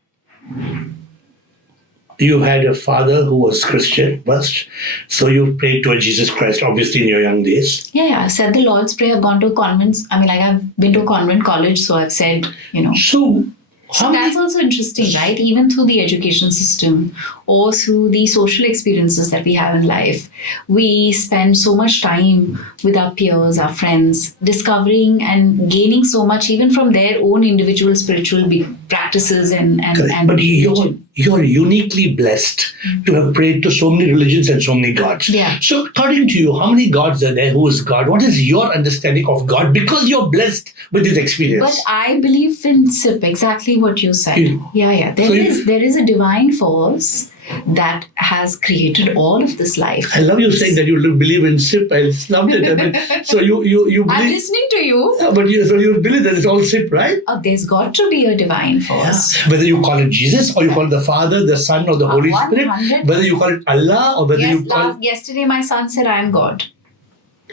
You had a father who was Christian first, so you prayed to a Jesus Christ, obviously, in your young days. Yeah. I've said the Lord's Prayer. I've gone to convents. I've been to a convent college, so I've said, So that's also interesting, right? Even through the education system or through the social experiences that we have in life, we spend so much time with our peers, our friends, discovering and gaining so much even from their own individual spiritual practices and But you're uniquely blessed to have prayed to so many religions and so many gods. Yeah. So according to you, how many gods are there? Who is God? What is your understanding of God? Because you're blessed with this experience. But I believe in SIP, exactly what you said. Yeah. There is a divine force that has created all of this life. I love you saying that you believe in SIP. I loved it. So you believe. I'm listening to you. But you believe that it's all SIP, right? Oh, there's got to be a divine force. Yeah. Whether you call it Jesus or you call it the Father, the Son, or the Holy Spirit, whether you call it Allah or whether you call it... Yesterday my son said, I am God.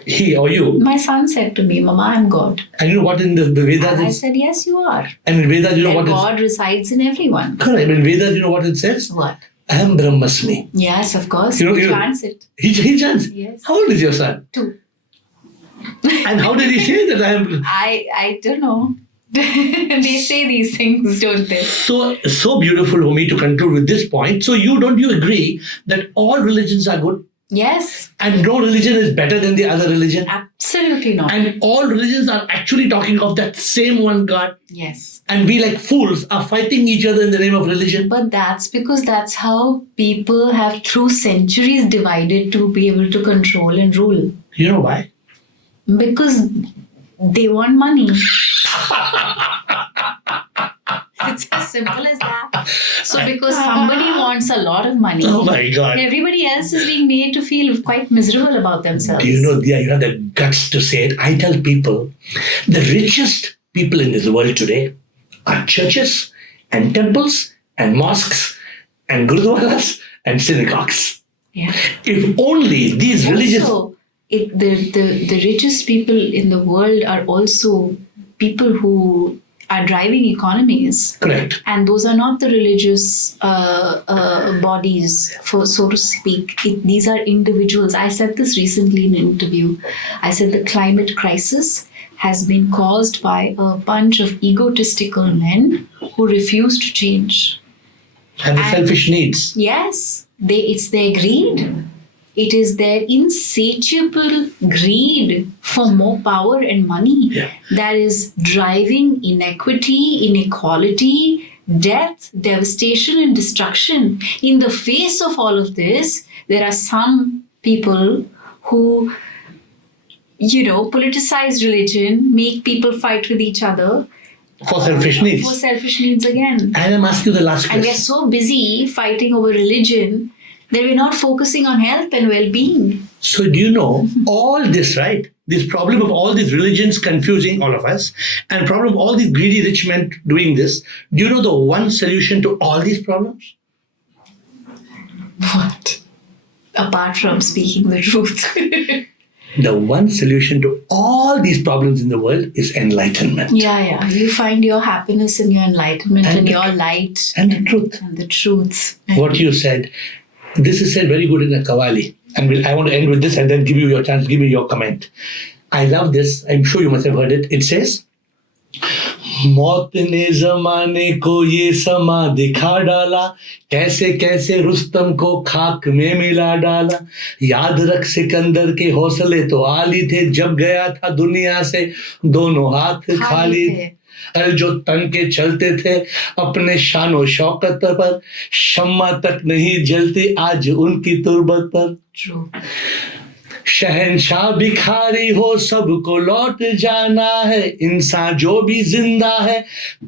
He or you? My son said to me, Mama, I am God. And you know what in the Vedas? And I said, yes, you are. And in Vedas, what God resides in everyone. Correct. In Vedas, you know what it says? What? Aham Brahmasmi. Yes, of course. He chants it. He chants? Yes. How old is your son? 2. And how did he say that I am? I don't know. They say these things, don't they? So beautiful for me to conclude with this point. So don't you agree that all religions are good? Yes. And no religion is better than the other religion? Absolutely not. And all religions are actually talking of that same one God? Yes. And we like fools are fighting each other in the name of religion? But that's because that's how people have through centuries divided to be able to control and rule. You know why? Because they want money. It's as simple as that. So because somebody wants a lot of money, oh my God, everybody else is being made to feel quite miserable about themselves. Do you know, Diya, you have the guts to say it. I tell people, the richest people in this world today are churches and temples and mosques and gurudwaras and synagogues. Yeah. If only these religious... Also, the richest people in the world are also people who are driving economies. Correct. And those are not the religious bodies, so to speak. These are individuals. I said this recently in an interview. I said the climate crisis has been caused by a bunch of egotistical men who refuse to change. And the selfish needs. Yes. It's their greed. It is their insatiable greed for more power and money that is driving inequity, inequality, death, devastation, and destruction. In the face of all of this, there are some people who, politicize religion, make people fight with each other. For selfish needs. For selfish needs again. And I'm asking you the last question. And we're so busy fighting over religion that we're not focusing on health and well-being. So do you know all this, right? This problem of all these religions confusing all of us, and problem of all these greedy rich men doing this. Do you know the one solution to all these problems? What? Apart from speaking the truth. The one solution to all these problems in the world is enlightenment. Yeah. You find your happiness in your enlightenment and your light. And the truth. And the truth. What you said. This is said very good in a Qawwali. And I want to end with this and then give you your chance, give me your comment. I love this. I'm sure you must have heard it. It says, मौत ने जमाने को ये समा दिखा डाला, कैसे कैसे रुस्तम को खाक में मिला डाला, याद रख सिकंदर के हौसले तो आली थे, जब गया था दुनिया से दोनों हाथ खाली थे, कल जो तन के चलते थे अपने शानो शौकत पर, शम्मा तक नहीं जलती आज उनकी तुरबत पर। शहंशाह भिखारी हो सबको लौट जाना है, इंसान जो भी जिंदा है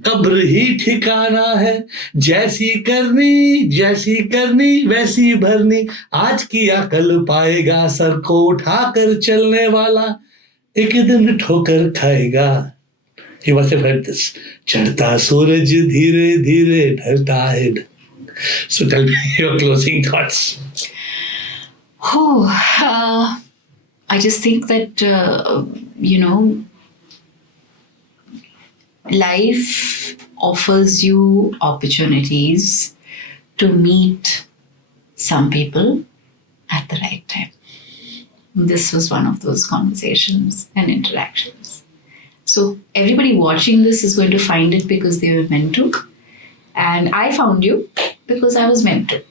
कब्र ही ठिकाना है, जैसी करनी वैसी भरनी, आज किया कल पाएगा, सर को उठाकर चलने वाला एक दिन ठोकर खाएगा। You must have heard this. चढ़ता सूरज धीरे धीरे ढलता है। So tell me your closing thoughts. I just think that, life offers you opportunities to meet some people at the right time. This was one of those conversations and interactions. So everybody watching this is going to find it because they were meant to. And I found you because I was meant to.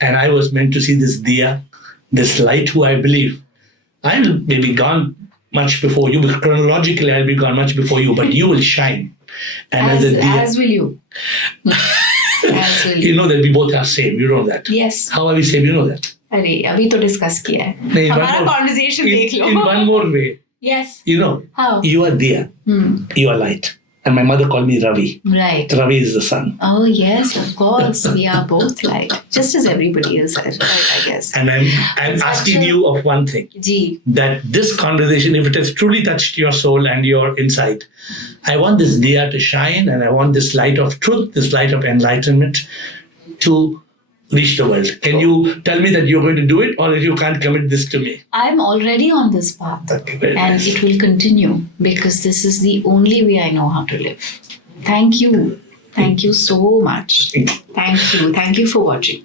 And I was meant to see this Diya, this light who I believe. I'll maybe gone much before you, but chronologically I'll be gone much before you, but you will shine. And as will you. As will you. You know that we both are same, you know that. Yes. How are we same, you know that. अरे अभी तो discuss किया है, हमारा conversation देख लो. In one more way. Yes. You know, how? You are Diya. You are light. And my mother called me Ravi. Right. Ravi is the sun. Oh, yes, of course. We are both light. Just as everybody is, I guess. And I'm asking you of one thing. Ji. That this conversation, if it has truly touched your soul and your insight, I want this Diya to shine, and I want this light of truth, this light of enlightenment to reach the world. Can you tell me that you're going to do it, or that you can't commit this to me? I'm already on this path. Okay, very and nice. It will continue because this is the only way I know how to live. Thank you. Thank you so much. Thank you. Thank you for watching.